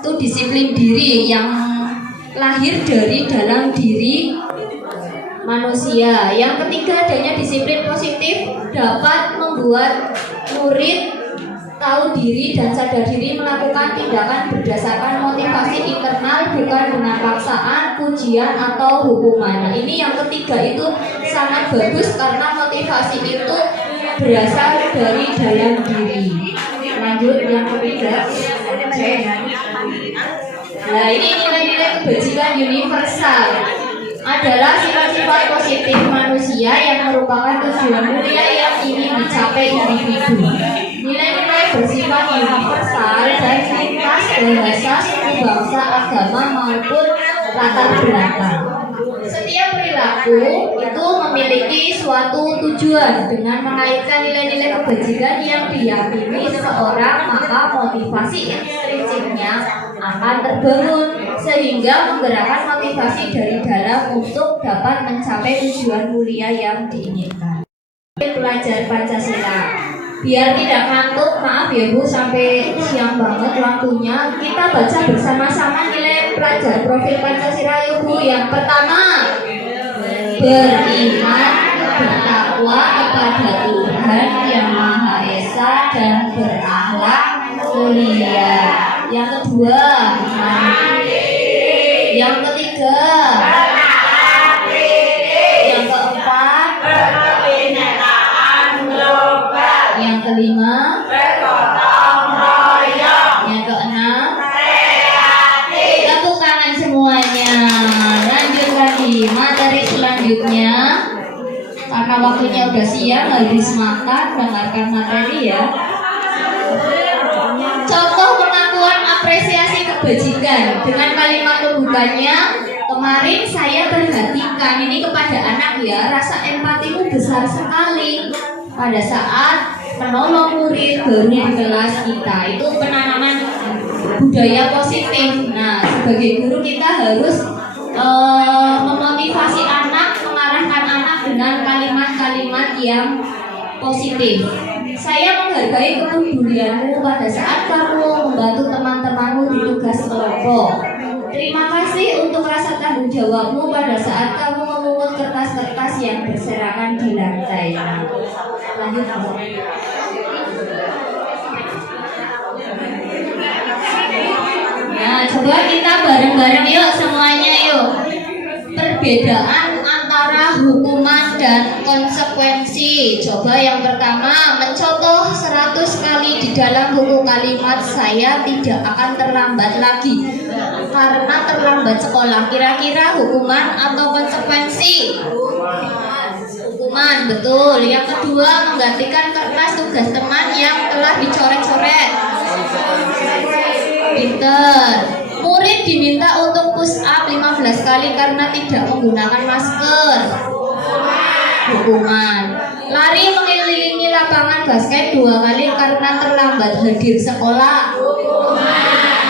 Itu disiplin diri yang lahir dari dalam diri manusia. Yang ketiga, adanya disiplin positif dapat membuat murid tahu diri dan sadar diri melakukan tindakan berdasarkan motivasi internal, bukan dengan paksaan, pujian, atau hukuman. Nah, ini yang ketiga itu sangat bagus karena motivasi itu berasal dari dalam diri. Lanjut yang ketiga. Nah, ini nilai-nilai kebajikan universal adalah sifat-sifat positif manusia yang merupakan tujuan mulia yang ingin dicapai individu. Nilai-nilai bersifat universal dan lintas bahasa, suku, bangsa, agama maupun latar belakang. Setiap perilaku itu memiliki suatu tujuan. Dengan mengaitkan nilai-nilai kebajikan yang diyakini seseorang, maka motivasi intrinsiknya akan terbangun sehingga menggerakkan motivasi dari dalam untuk dapat mencapai tujuan mulia yang diinginkan. Belajar Pancasila. Biar tidak ngantuk, maaf ya Bu, sampai siang banget waktunya. Kita baca bersama-sama nilai pelajar profil Pancasila yuk Bu. Yang pertama, beriman, bertakwa kepada Tuhan Yang Maha Esa dan berakhlak mulia. Yang kedua, yang ketiga, yang keempat, yang kelima, yang keenam, tepuk tangan semuanya. Lanjut lagi materi selanjutnya. Karena waktunya udah siang, habis makan, dengarkan materi ya. Contoh pengakuan apresiasi kebajikan dengan kalimat pembukanya. Kemarin saya perhatikan, ini kepada anak ya, rasa empatimu besar sekali pada saat menolong murid baru di kelas kita. Itu penanaman budaya positif. Nah, sebagai guru kita harus memotivasi anak, mengarahkan anak dengan kalimat-kalimat yang positif. Saya menghargai kepedulianmu pada saat kamu membantu teman-temanmu di tugas kelompok. Terima kasih untuk rasa tanggung jawabmu pada saat kamu memungut kertas-kertas yang berserakan di lantai. Lanjut. Nah, coba kita bareng-bareng yuk semuanya yuk. Perbedaan antara hukuman dan konsekuensi. Coba yang pertama, mencontoh 100 kali di dalam buku kalimat saya tidak akan terlambat lagi karena terlambat sekolah. Kira-kira hukuman atau konsekuensi? Hukuman, betul. Yang kedua, menggantikan kertas tugas teman yang telah dicoret-coret. Pinter. Murid diminta untuk push up 15 kali karena tidak menggunakan masker. Hukuman. Lari mengelilingi lapangan basket 2 kali karena terlambat hadir sekolah.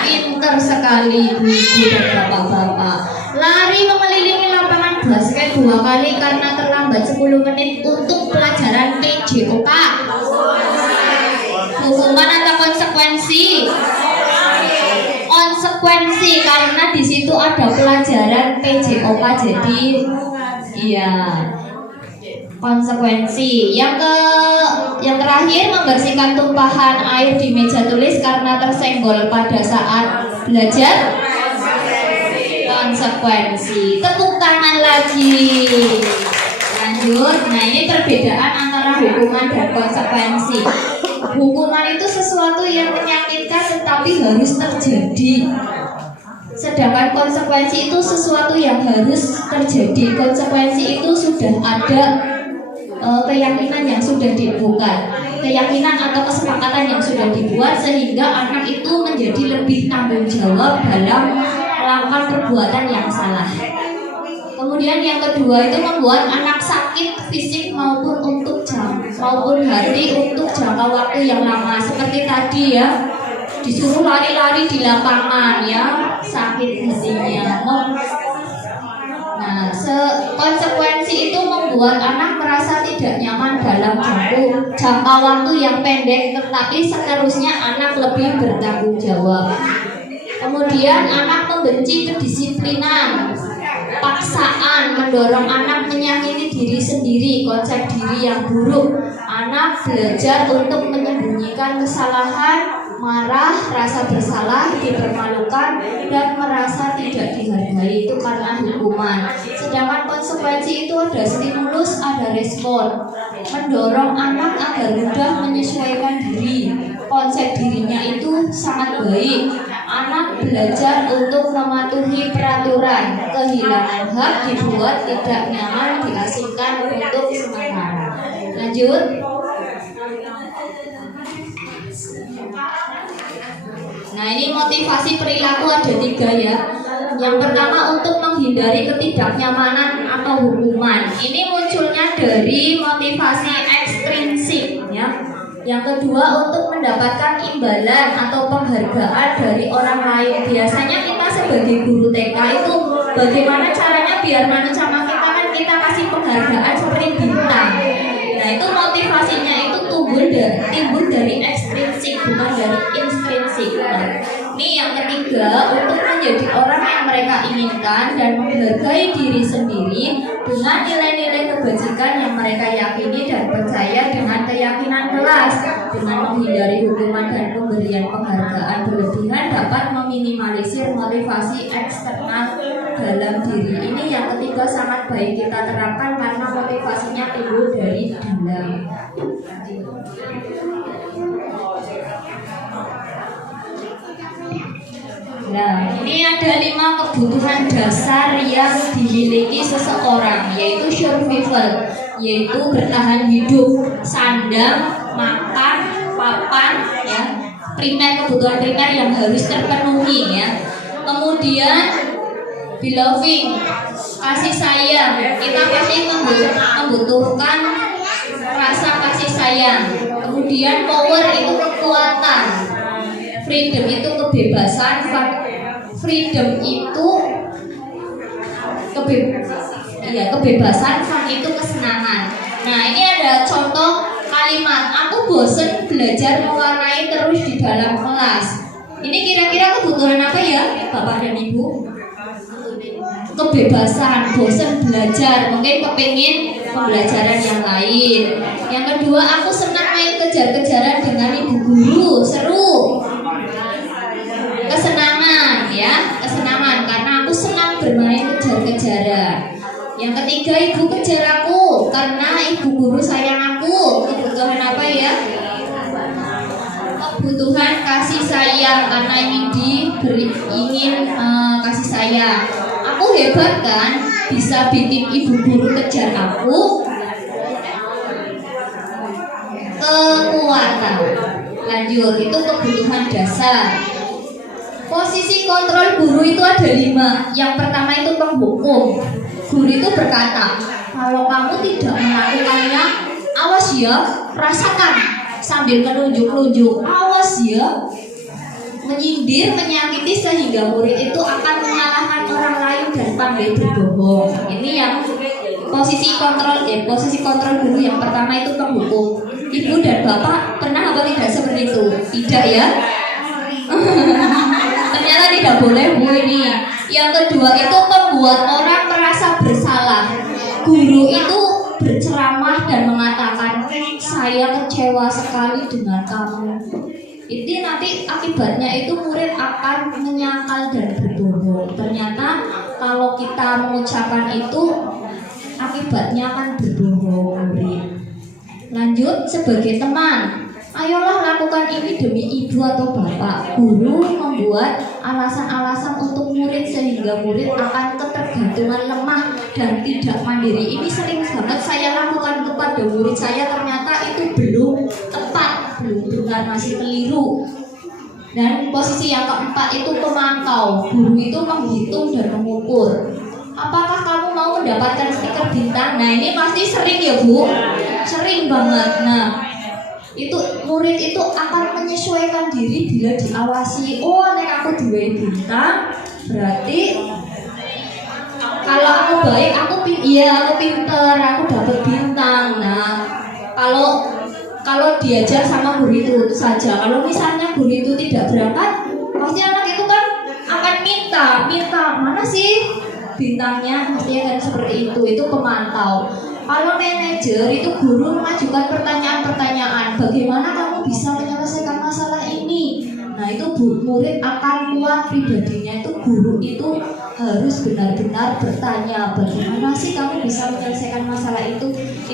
Pinter sekali ibu-ibu dan bapak-bapak. Lari mengelilingi lapangan basket 2 kali karena terlambat 10 menit untuk pelajaran PJOK. Hukuman atau konsekuensi? Konsekuensi, karena di situ ada pelajaran PJOK, jadi iya konsekuensi. Yang terakhir, membersihkan tumpahan air di meja tulis karena tersenggol pada saat belajar. Konsekuensi. Tepuk tangan lagi. Lanjut. Nah, ini perbedaan antara hukuman dan konsekuensi. Hukuman itu sesuatu yang menyakitkan tetapi harus terjadi. Sedangkan konsekuensi itu sesuatu yang harus terjadi. Konsekuensi itu sudah ada keyakinan yang sudah dibuat, keyakinan atau kesepakatan yang sudah dibuat, sehingga anak itu menjadi lebih tanggung jawab dalam melakukan perbuatan yang salah. Kemudian yang kedua itu membuat anak sakit fisik maupun hati untuk jangka waktu yang lama. Seperti tadi ya, disuruh lari-lari di lapangan ya, sakit hatinya. Nah, konsekuensi itu membuat anak merasa tidak nyaman dalam jangka waktu yang pendek, tetapi seterusnya anak lebih bertanggung jawab. Kemudian anak membenci kedisiplinan, paksaan, mendorong anak menyakiti diri sendiri, konsep diri yang buruk. Anak belajar untuk menyembunyikan kesalahan, marah, rasa bersalah, dipermalukan, dan merasa tidak dihargai, itu karena hukuman. Sedangkan konsekuensi itu ada stimulus, ada respon, mendorong anak agar mudah menyesuaikan diri. Konsep dirinya itu sangat baik. Anak belajar untuk mematuhi peraturan, kehilangan hak, dibuat tidak nyaman, diasingkan untuk sementara. Lanjut. Nah, ini motivasi perilaku ada 3 ya. Yang pertama untuk menghindari ketidaknyamanan atau hukuman. Ini munculnya dari motivasi ekstrinsik ya. Yang kedua untuk mendapatkan imbalan atau penghargaan dari orang lain. Biasanya kita sebagai guru TK itu bagaimana caranya biar manusia sama kita, kan kita kasih penghargaan seperti bintang. Nah, itu motivasinya itu timbul dari ekstrinsik, bukan dari intrinsik. Ini yang ketiga untuk menjadi orang yang mereka inginkan dan menghargai diri sendiri dengan nilai-nilai kebajikan yang mereka yakini dan percaya dengan keyakinan kelas. Dengan menghindari hukuman dan pemberian penghargaan berlebihan dapat meminimalisir motivasi eksternal dalam diri. Ini yang ketiga sangat baik kita terapkan karena motivasinya timbul dari dalam. Nah, ini ada 5 kebutuhan dasar yang dimiliki seseorang, yaitu survival, yaitu bertahan hidup, sandang, makan, papan, ya, kebutuhan primer yang harus terpenuhi, ya. Kemudian belonging, kasih sayang, kita pasti membutuhkan rasa kasih sayang. Kemudian power itu kekuatan, freedom itu kebebasan, freedom itu kebebasan, fun itu kesenangan. Nah, ini ada contoh kalimat, aku bosen belajar mewarnai terus di dalam kelas. Ini kira-kira kebutuhan apa ya Bapak dan Ibu? Kebebasan, bosen belajar, mungkin kepingin pembelajaran yang lain. Yang kedua, aku senang main kejar-kejaran dengan ibu guru, seru. Kesenangan ya, kesenangan karena aku senang bermain kejar-kejaran. Yang ketiga, ibu kejar aku karena ibu guru sayang aku. Kebutuhan apa ya? Kebutuhan kasih sayang karena ingin kasih sayang. Aku hebat kan, bisa bikin ibu guru kejar aku. Kekuatan. Lanjut, itu kebutuhan dasar. Posisi kontrol guru itu ada 5. Yang pertama itu penghukum. Guru itu berkata, kalau kamu tidak melakukannya, awas ya, rasakan. Sambil menunjuk-nunjuk, awas ya. Menyindir, menyakiti sehingga murid itu akan menyalahkan orang lain dan pandai berbohong. Ini yang posisi kontrol guru yang pertama itu penghukum. Ibu dan Bapak pernah apa tidak seperti itu? Tidak ya? Ternyata tidak boleh Bu ini. Yang kedua itu membuat orang merasa bersalah. Guru itu berceramah dan mengatakan, saya kecewa sekali dengan kamu. Itu nanti akibatnya itu murid akan menyangkal dan berbohong. Ternyata kalau kita mengucapkan itu akibatnya akan berbohong murid. Lanjut, sebagai teman, Ayolah lakukan ini demi ibu atau bapak. Guru membuat alasan-alasan untuk murid sehingga murid akan ketergantungan lemah dan tidak mandiri. Ini sering banget saya lakukan kepada murid saya, ternyata itu belum tepat, belum benar, masih keliru. Dan posisi yang keempat itu pemantau. Guru itu menghitung dan mengukur. Apakah kamu mau mendapatkan stiker bintang? Nah ini pasti sering ya Bu, sering banget. Nah itu murid itu akan menyesuaikan diri bila diawasi. Oh nek aku duwe bintang, berarti kalau aku baik aku pinter, aku dapat bintang. Nah kalau diajar sama guru itu saja. Kalau misalnya guru itu tidak berangkat, pasti anak itu kan akan minta mana sih bintangnya, pasti akan seperti itu. Itu pemantau. Kalau manajer itu guru mengajukan pertanyaan-pertanyaan, bagaimana kamu bisa menyelesaikan masalah ini. Nah itu murid akan kuat pribadinya, itu guru itu harus benar-benar bertanya, bagaimana sih kamu bisa menyelesaikan masalah itu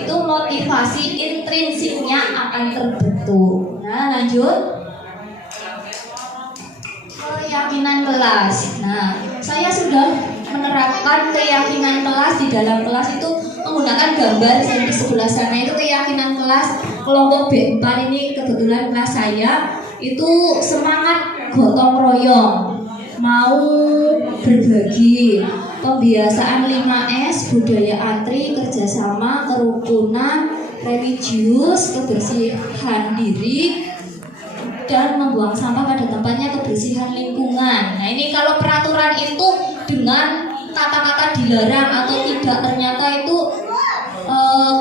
motivasi intrinsiknya akan terbentuk. Nah lanjut, keyakinan kelas. Nah saya sudah menerapkan keyakinan kelas di dalam kelas itu menggunakan gambar yang di sebelah sana. Itu keyakinan kelas kelompok B4 ini, kebetulan kelas saya itu semangat gotong royong, mau berbagi, pembiasaan 5S, budaya antri, kerjasama, kerukunan, religius, kebersihan diri, dan membuang sampah pada tempatnya, kebersihan lingkungan. Nah ini kalau peraturan itu dengan kata-kata dilarang atau tidak, ternyata itu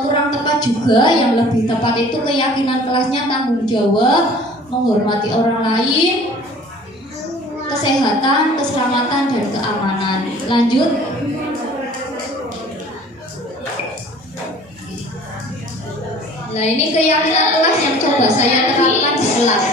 kurang tepat juga. Yang lebih tepat itu keyakinan kelasnya tanggung jawab, menghormati orang lain, kesehatan, keselamatan, dan keamanan. Lanjut. Nah ini keyakinan kelas yang coba saya terapkan di kelas.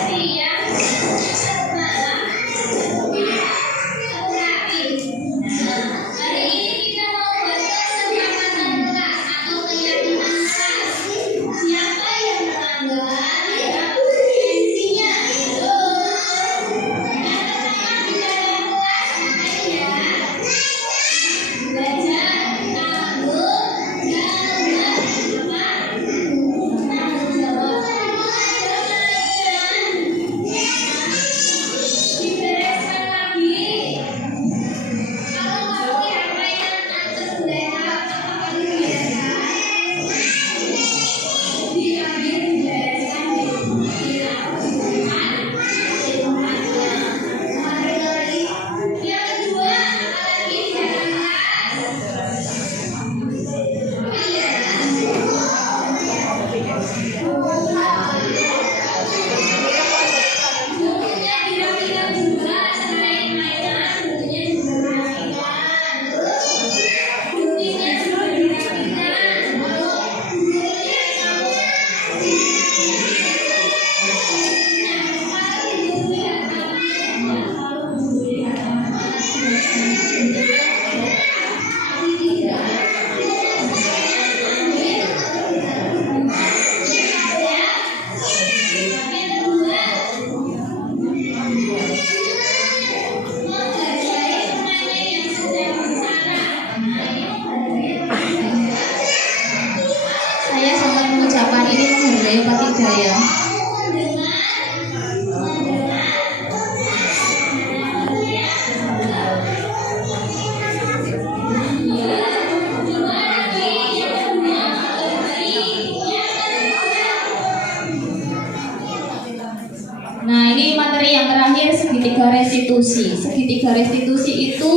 segitiga restitusi. Segitiga restitusi itu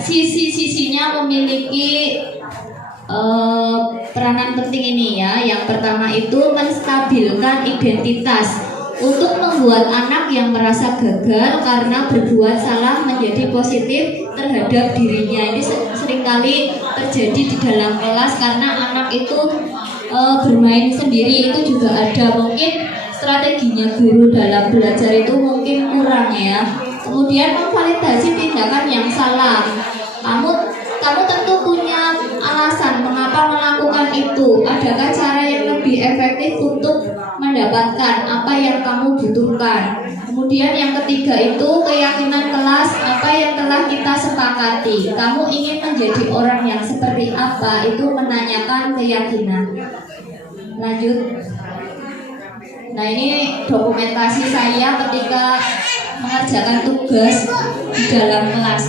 sisi-sisinya memiliki peranan penting ini ya. Yang pertama itu menstabilkan identitas untuk membuat anak yang merasa gagal karena berbuat salah menjadi positif terhadap dirinya. Ini seringkali terjadi di dalam kelas karena anak itu bermain sendiri, itu juga ada. Mungkin strateginya guru dalam belajar itu mungkin kurang ya. Kemudian memvalidasi tindakan yang salah. Kamu tentu punya alasan mengapa melakukan melakukan itu? Adakah cara yang lebih efektif untuk mendapatkan apa yang kamu butuhkan? Kemudian yang ketiga itu keyakinan kelas, apa yang telah kita sepakati. Kamu ingin menjadi orang yang seperti apa? Itu menanyakan keyakinan. Lanjut. Nah, ini dokumentasi saya ketika mengerjakan tugas di dalam kelas.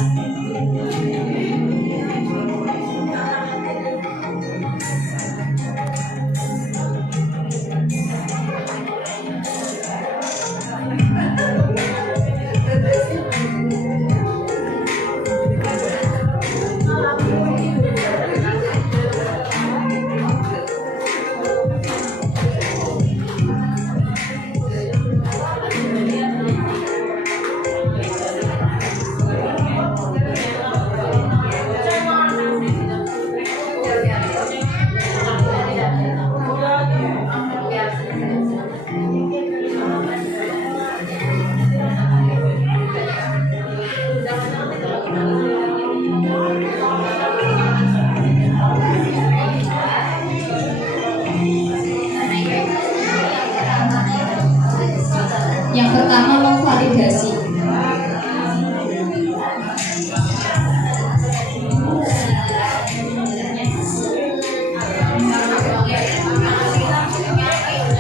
Yang pertama, memvalidasi.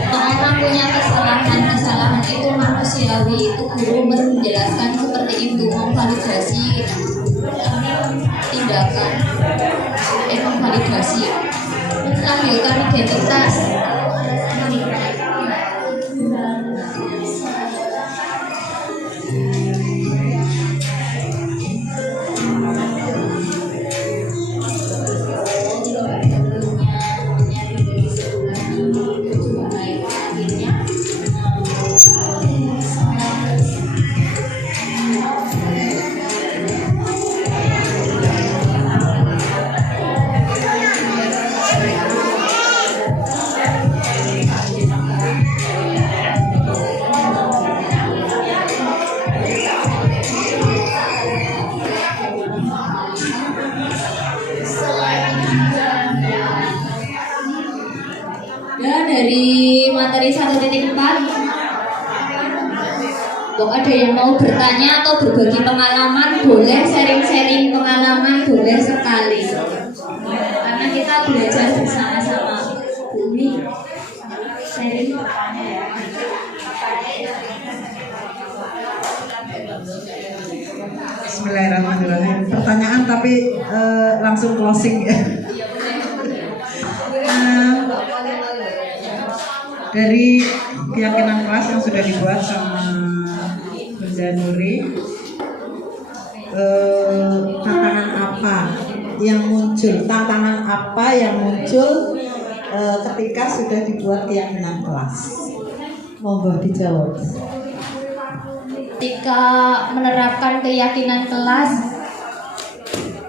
Orang punya kesalahan itu manusiawi, itu guru menjelaskan seperti itu. Memvalidasi tindakan, memvalidasi, mengambilkan identitas. Dari materi 1.4, ada yang mau bertanya atau berbagi pengalaman, boleh sharing-sharing pengalaman, boleh sekali. Karena kita belajar bersama-sama. Bumi, sharing. Bismillahirrahmanirrahim. Pertanyaan tapi langsung closing ya. Dari keyakinan kelas yang sudah dibuat sama Bunda Nuri, tantangan apa yang muncul ketika sudah dibuat keyakinan kelas? Monggo dijawab. Ketika menerapkan keyakinan kelas,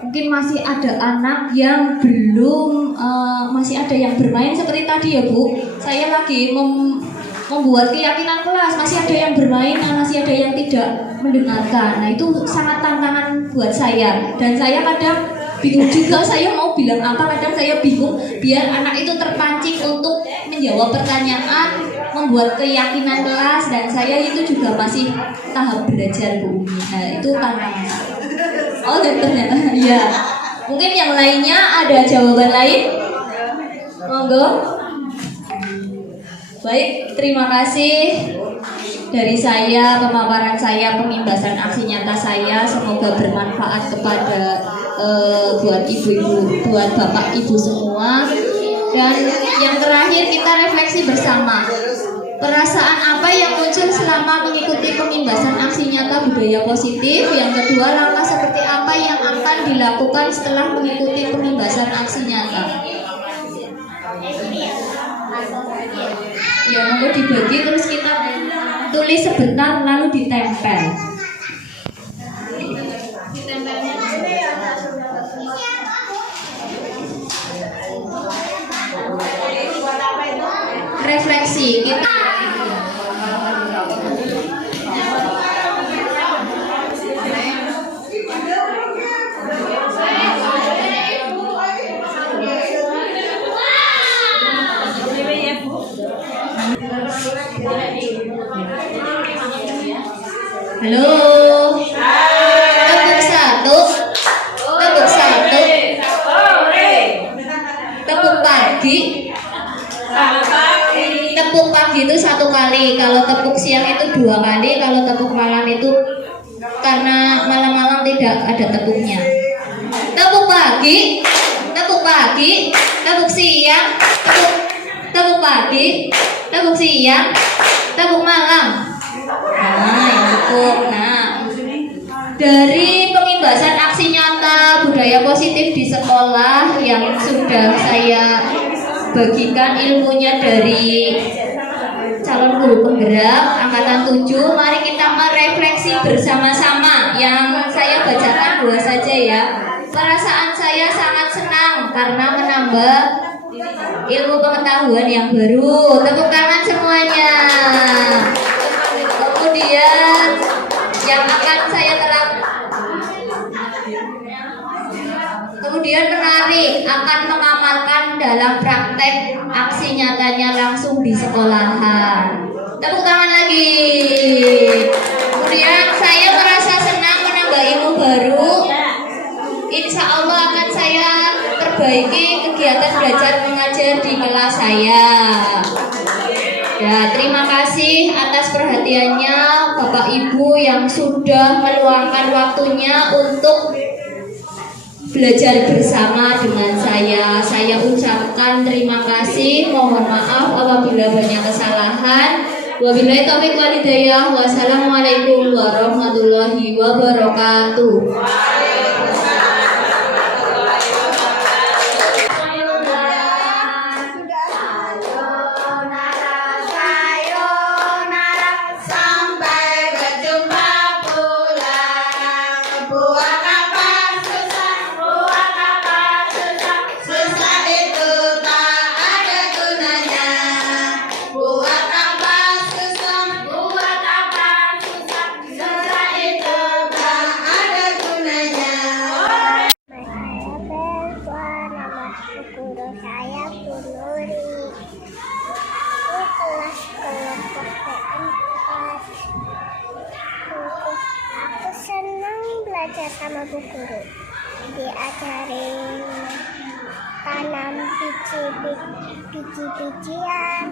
mungkin masih ada anak yang belum, masih ada yang bermain seperti tadi ya Bu. Saya lagi membuat keyakinan kelas, masih ada yang bermain, masih ada yang tidak mendengarkan. Nah, itu sangat tantangan buat saya. Dan saya kadang bingung juga, saya mau bilang apa, kadang saya bingung biar anak itu terpancing untuk menjawab pertanyaan, membuat keyakinan kelas. Dan saya itu juga masih tahap belajar Bu. Nah, itu tantangan. Oh, dan ternyata ya. Mungkin yang lainnya ada jawaban lain? Monggo. Baik, terima kasih dari saya, pemaparan saya, pengimbasan aksi nyata saya. Semoga bermanfaat kepada buat ibu-ibu, buat bapak ibu semua. Dan yang terakhir kita refleksi bersama. Perasaan apa yang muncul selama mengikuti pengimbasan aksi nyata budaya positif? Yang kedua, langkah seperti apa yang akan dilakukan setelah mengikuti pengimbasan aksi nyata? Ya, monggo dibagi terus kita tulis sebentar lalu ditempel. Refleksi kita. Halo. Tepuk satu. Tepuk satu. Tepuk pagi. Tepuk pagi itu 1 kali. Kalau tepuk siang itu 2 kali. Kalau tepuk malam itu karena malam-malam tidak ada tepuknya. Tepuk pagi. Tepuk pagi. Tepuk siang. Tepuk pagi. Tepuk siang. Tepuk malam. Nah, yang tepuk. Nah, dari pengimbasan aksi nyata budaya positif di sekolah yang sudah saya bagikan ilmunya dari calon guru penggerak angkatan 7, mari kita merefleksi bersama-sama. Yang saya bacakan 2 saja ya. Perasaan saya sangat senang karena menambah ilmu pengetahuan yang baru. Tepuk tangan semuanya. Kemudian yang akan saya Kemudian menarik akan mengamalkan dalam praktek aksi nyatanya langsung di sekolahan. Tepuk tangan lagi. Kemudian saya merasa senang menambah ilmu baru. Insya Allah akan saya perbaiki kegiatan belajar mengajar di kelas saya. Ya, terima kasih atas perhatiannya Bapak Ibu yang sudah meluangkan waktunya untuk belajar bersama dengan saya. Saya ucapkan terima kasih. Mohon maaf apabila banyak kesalahan. Wabillahi taufiq wal hidayah. Wassalamualaikum warahmatullahi wabarakatuh. belajar sama Bu Guru. Diajarin tanam biji-bijian,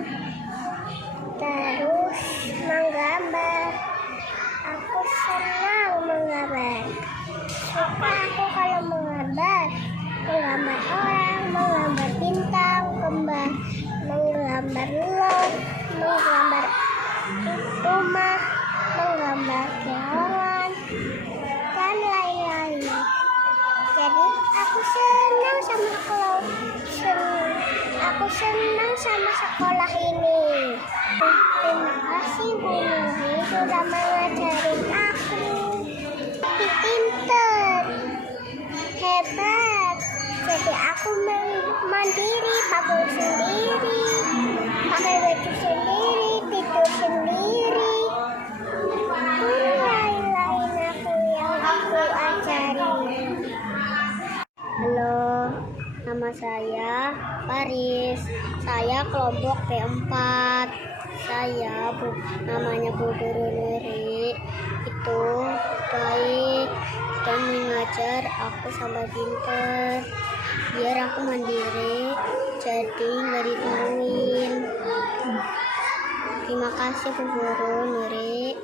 terus menggambar. Aku senang menggambar. Suka aku kalau menggambar orang, menggambar bintang, menggambar lot, menggambar rumah, menggambar kehilangan, dan lain-lain. Jadi aku senang sama sekolah ini. Terima kasih Bu Nuri sudah mengajarin aku. Pinter, hebat. Jadi aku mandiri, pakai sendiri, pakai baju sendiri, tidur sendiri. Lain-lain aku yang aku ajarin. Halo, nama saya Paris. Saya kelompok B4. Namanya Bu Guru Nuri. Itu baik dan mengajar aku sampai pinter. Biar aku mandiri, jadi nggak ditungguin. Terima kasih Bu Guru Nuri.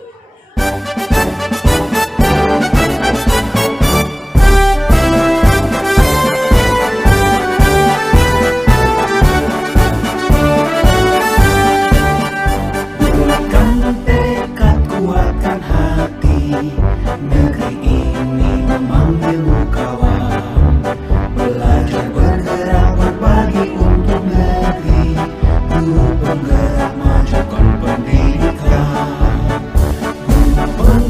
Negeri ini memanggilmu kawan, belajar bergerak berbagi untuk negeri, guru penggerak majukan pendidikan, guru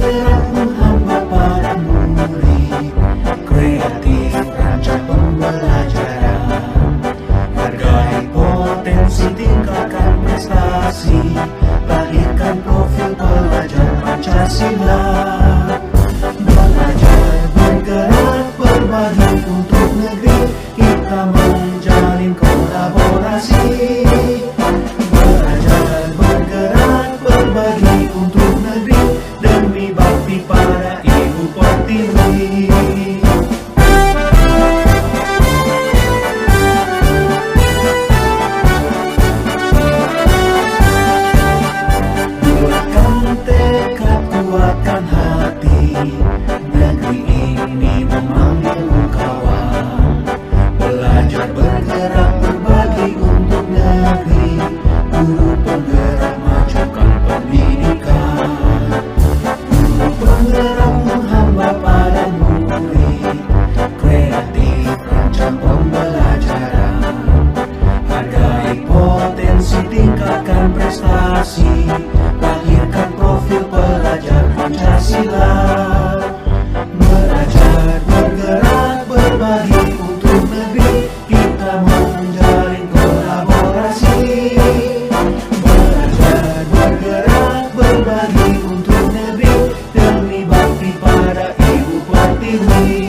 Belajar bergerak berbagi untuk negeri, kita menjalin kolaborasi. Belajar bergerak berbagi untuk negeri, demi bakti pada Ibu Pertiwi.